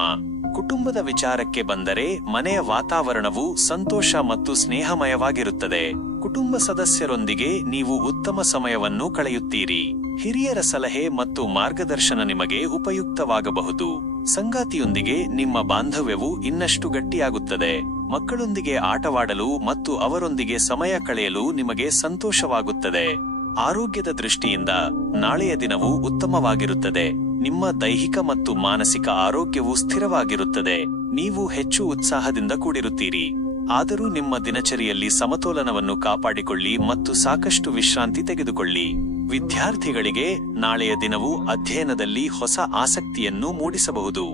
ಕುಟುಂಬದ ವಿಚಾರಕ್ಕೆ ಬಂದರೆ ಮನೆಯ ವಾತಾವರಣವು ಸಂತೋಷ ಮತ್ತು ಸ್ನೇಹಮಯವಾಗಿರುತ್ತದೆ. ಕುಟುಂಬ ಸದಸ್ಯರೊಂದಿಗೆ ನೀವು ಉತ್ತಮ ಸಮಯವನ್ನು ಕಳೆಯುತ್ತೀರಿ. ಹಿರಿಯರ ಸಲಹೆ ಮತ್ತು ಮಾರ್ಗದರ್ಶನ ನಿಮಗೆ ಉಪಯುಕ್ತವಾಗಬಹುದು. ಸಂಗಾತಿಯೊಂದಿಗೆ ನಿಮ್ಮ ಬಾಂಧವ್ಯವು ಇನ್ನಷ್ಟು ಗಟ್ಟಿಯಾಗುತ್ತದೆ. ಮಕ್ಕಳೊಂದಿಗೆ ಆಟವಾಡಲು ಮತ್ತು ಅವರೊಂದಿಗೆ ಸಮಯ ಕಳೆಯಲು ನಿಮಗೆ ಸಂತೋಷವಾಗುತ್ತದೆ. ಆರೋಗ್ಯದ ದೃಷ್ಟಿಯಿಂದ ನಾಳೆಯ ದಿನವು ಉತ್ತಮವಾಗಿರುತ್ತದೆ. ನಿಮ್ಮ ದೈಹಿಕ ಮತ್ತು ಮಾನಸಿಕ ಆರೋಗ್ಯವು ಸ್ಥಿರವಾಗಿರುತ್ತದೆ. ನೀವು ಹೆಚ್ಚು ಉತ್ಸಾಹದಿಂದ ಕೂಡಿರುತ್ತೀರಿ. ಆದರೂ ನಿಮ್ಮ ದಿನಚರಿಯಲ್ಲಿ ಸಮತೋಲನವನ್ನು ಕಾಪಾಡಿಕೊಳ್ಳಿ ಮತ್ತು ಸಾಕಷ್ಟು ವಿಶ್ರಾಂತಿ ತೆಗೆದುಕೊಳ್ಳಿ. ವಿದ್ಯಾರ್ಥಿಗಳಿಗೆ ನಾಳೆಯ ದಿನವು ಅಧ್ಯಯನದಲ್ಲಿ ಹೊಸ ಆಸಕ್ತಿಯನ್ನು ಮೂಡಿಸಬಹುದು.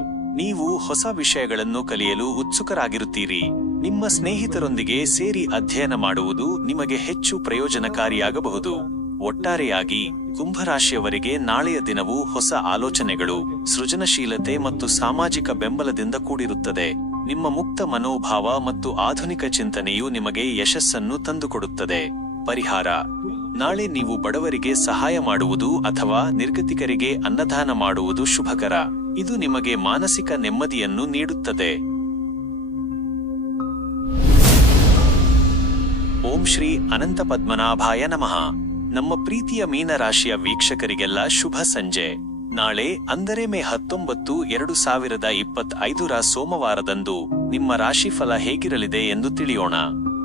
ನೀವು ಹೊಸ ವಿಷಯಗಳನ್ನು ಕಲಿಯಲು ಉತ್ಸುಕರಾಗಿರುತ್ತೀರಿ. ನಿಮ್ಮ ಸ್ನೇಹಿತರೊಂದಿಗೆ ಸೇರಿ ಅಧ್ಯಯನ ಮಾಡುವುದು ನಿಮಗೆ ಹೆಚ್ಚು ಪ್ರಯೋಜನಕಾರಿಯಾಗಬಹುದು. ಒಟ್ಟಾರೆಯಾಗಿ ಕುಂಭರಾಶಿಯವರಿಗೆ ನಾಳೆಯ ದಿನವು ಹೊಸ ಆಲೋಚನೆಗಳು, ಸೃಜನಶೀಲತೆ ಮತ್ತು ಸಾಮಾಜಿಕ ಬೆಂಬಲದಿಂದ ಕೂಡಿರುತ್ತದೆ. ನಿಮ್ಮ ಮುಕ್ತ ಮನೋಭಾವ ಮತ್ತು ಆಧುನಿಕ ಚಿಂತನೆಯು ನಿಮಗೆ ಯಶಸ್ಸನ್ನು ತಂದುಕೊಡುತ್ತದೆ. ಪರಿಹಾರ: ನಾಳೆ ನೀವು ಬಡವರಿಗೆ ಸಹಾಯ ಮಾಡುವುದು ಅಥವಾ ನಿರ್ಗತಿಕರಿಗೆ ಅನ್ನದಾನ ಮಾಡುವುದು ಶುಭಕರ. ಇದು ನಿಮಗೆ ಮಾನಸಿಕ ನೆಮ್ಮದಿಯನ್ನು ನೀಡುತ್ತದೆ. ಓಂ ಶ್ರೀ ಅನಂತ ಪದ್ಮನಾಭಾಯ ನಮಃ. ನಮ್ಮ ಪ್ರೀತಿಯ ಮೀನರಾಶಿಯ ವೀಕ್ಷಕರಿಗೆಲ್ಲ ಶುಭ ಸಂಜೆ. ನಾಳೆ ಅಂದರೆ ಮೇ 19, 2025 ಸೋಮವಾರದಂದು ನಿಮ್ಮ ರಾಶಿಫಲ ಹೇಗಿರಲಿದೆ ಎಂದು ತಿಳಿಯೋಣ.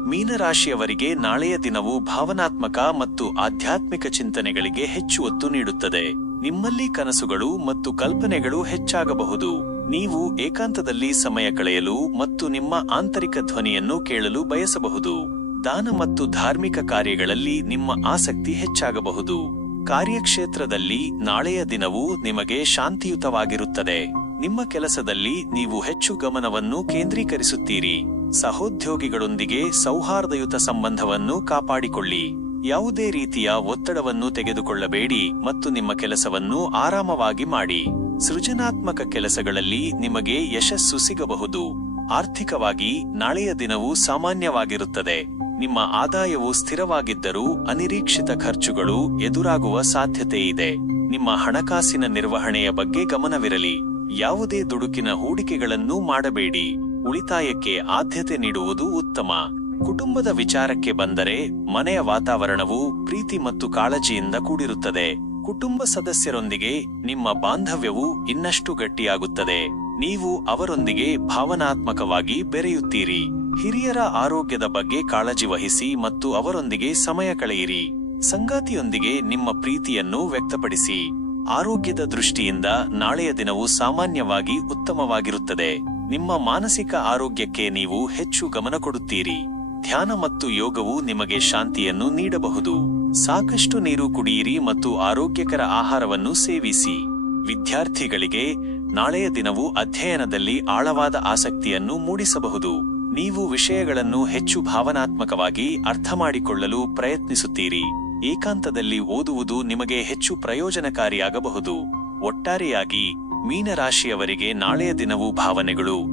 ಮೀನರಾಶಿಯವರಿಗೆ ನಾಳೆಯ ದಿನವು ಭಾವನಾತ್ಮಕ ಮತ್ತು ಆಧ್ಯಾತ್ಮಿಕ ಚಿಂತನೆಗಳಿಗೆ ಹೆಚ್ಚು ಒತ್ತು ನೀಡುತ್ತದೆ. ನಿಮ್ಮಲ್ಲಿ ಕನಸುಗಳು ಮತ್ತು ಕಲ್ಪನೆಗಳು ಹೆಚ್ಚಾಗಬಹುದು. ನೀವು ಏಕಾಂತದಲ್ಲಿ ಸಮಯ ಕಳೆಯಲು ಮತ್ತು ನಿಮ್ಮ ಆಂತರಿಕ ಧ್ವನಿಯನ್ನು ಕೇಳಲು ಬಯಸಬಹುದು. ದಾನ ಮತ್ತು ಧಾರ್ಮಿಕ ಕಾರ್ಯಗಳಲ್ಲಿ ನಿಮ್ಮ ಆಸಕ್ತಿ ಹೆಚ್ಚಾಗಬಹುದು. ಕಾರ್ಯಕ್ಷೇತ್ರದಲ್ಲಿ ನಾಳೆಯ ದಿನವು ನಿಮಗೆ ಶಾಂತಿಯುತವಾಗಿರುತ್ತದೆ. ನಿಮ್ಮ ಕೆಲಸದಲ್ಲಿ ನೀವು ಹೆಚ್ಚು ಗಮನವನ್ನು ಕೇಂದ್ರೀಕರಿಸುತ್ತೀರಿ. ಸಹೋದ್ಯೋಗಿಗಳೊಂದಿಗೆ ಸೌಹಾರ್ದಯುತ ಸಂಬಂಧವನ್ನು ಕಾಪಾಡಿಕೊಳ್ಳಿ. ಯಾವುದೇ ರೀತಿಯ ಒತ್ತಡವನ್ನು ತೆಗೆದುಕೊಳ್ಳಬೇಡಿ ಮತ್ತು ನಿಮ್ಮ ಕೆಲಸವನ್ನು ಆರಾಮವಾಗಿ ಮಾಡಿ. ಸೃಜನಾತ್ಮಕ ಕೆಲಸಗಳಲ್ಲಿ ನಿಮಗೆ ಯಶಸ್ಸು ಸಿಗಬಹುದು. ಆರ್ಥಿಕವಾಗಿ ನಾಳೆಯ ದಿನವು ಸಾಮಾನ್ಯವಾಗಿರುತ್ತದೆ. ನಿಮ್ಮ ಆದಾಯವು ಸ್ಥಿರವಾಗಿದ್ದರೂ ಅನಿರೀಕ್ಷಿತ ಖರ್ಚುಗಳು ಎದುರಾಗುವ ಸಾಧ್ಯತೆ ಇದೆ. ನಿಮ್ಮ ಹಣಕಾಸಿನ ನಿರ್ವಹಣೆಯ ಬಗ್ಗೆ ಗಮನವಿರಲಿ. ಯಾವುದೇ ದುಡುಕಿನ ಹೂಡಿಕೆಗಳನ್ನು ಮಾಡಬೇಡಿ. ಉಳಿತಾಯಕ್ಕೆ ಆದ್ಯತೆ ನೀಡುವುದು ಉತ್ತಮ. ಕುಟುಂಬದ ವಿಚಾರಕ್ಕೆ ಬಂದರೆ ಮನೆಯ ವಾತಾವರಣವು ಪ್ರೀತಿ ಮತ್ತು ಕಾಳಜಿಯಿಂದ ಕೂಡಿರುತ್ತದೆ. ಕುಟುಂಬ ಸದಸ್ಯರೊಂದಿಗೆ ನಿಮ್ಮ ಬಾಂಧವ್ಯವು ಇನ್ನಷ್ಟು ಗಟ್ಟಿಯಾಗುತ್ತದೆ. ನೀವು ಅವರೊಂದಿಗೆ ಭಾವನಾತ್ಮಕವಾಗಿ ಬೆರೆಯುತ್ತೀರಿ. ಹಿರಿಯರ ಆರೋಗ್ಯದ ಬಗ್ಗೆ ಕಾಳಜಿ ವಹಿಸಿ ಮತ್ತು ಅವರೊಂದಿಗೆ ಸಮಯ ಕಳೆಯಿರಿ. ಸಂಗಾತಿಯೊಂದಿಗೆ ನಿಮ್ಮ ಪ್ರೀತಿಯನ್ನು ವ್ಯಕ್ತಪಡಿಸಿ. ಆರೋಗ್ಯದ ದೃಷ್ಟಿಯಿಂದ ನಾಳೆಯ ದಿನವು ಸಾಮಾನ್ಯವಾಗಿ ಉತ್ತಮವಾಗಿರುತ್ತದೆ. ನಿಮ್ಮ ಮಾನಸಿಕ ಆರೋಗ್ಯಕ್ಕೆ ನೀವು ಹೆಚ್ಚು ಗಮನ ಕೊಡುತ್ತೀರಿ. ಧ್ಯಾನ ಮತ್ತು ಯೋಗವು ನಿಮಗೆ ಶಾಂತಿಯನ್ನು ನೀಡಬಹುದು. ಸಾಕಷ್ಟು ನೀರು ಕುಡಿಯಿರಿ ಮತ್ತು ಆರೋಗ್ಯಕರ ಆಹಾರವನ್ನು ಸೇವಿಸಿ. ವಿದ್ಯಾರ್ಥಿಗಳಿಗೆ ನಾಳೆಯ ದಿನವು ಅಧ್ಯಯನದಲ್ಲಿ ಆಳವಾದ ಆಸಕ್ತಿಯನ್ನು ಮೂಡಿಸಬಹುದು. ನೀವು ವಿಷಯಗಳನ್ನು ಹೆಚ್ಚು ಭಾವನಾತ್ಮಕವಾಗಿ ಅರ್ಥಮಾಡಿಕೊಳ್ಳಲು ಪ್ರಯತ್ನಿಸುತ್ತೀರಿ. ಏಕಾಂತದಲ್ಲಿ ಓದುವುದು ನಿಮಗೆ ಹೆಚ್ಚು ಪ್ರಯೋಜನಕಾರಿಯಾಗಬಹುದು. ಒಟ್ಟಾರೆಯಾಗಿ ಮೀನರಾಶಿಯವರಿಗೆ ನಾಳೆಯ ದಿನವು ಭಾವನೆಗಳು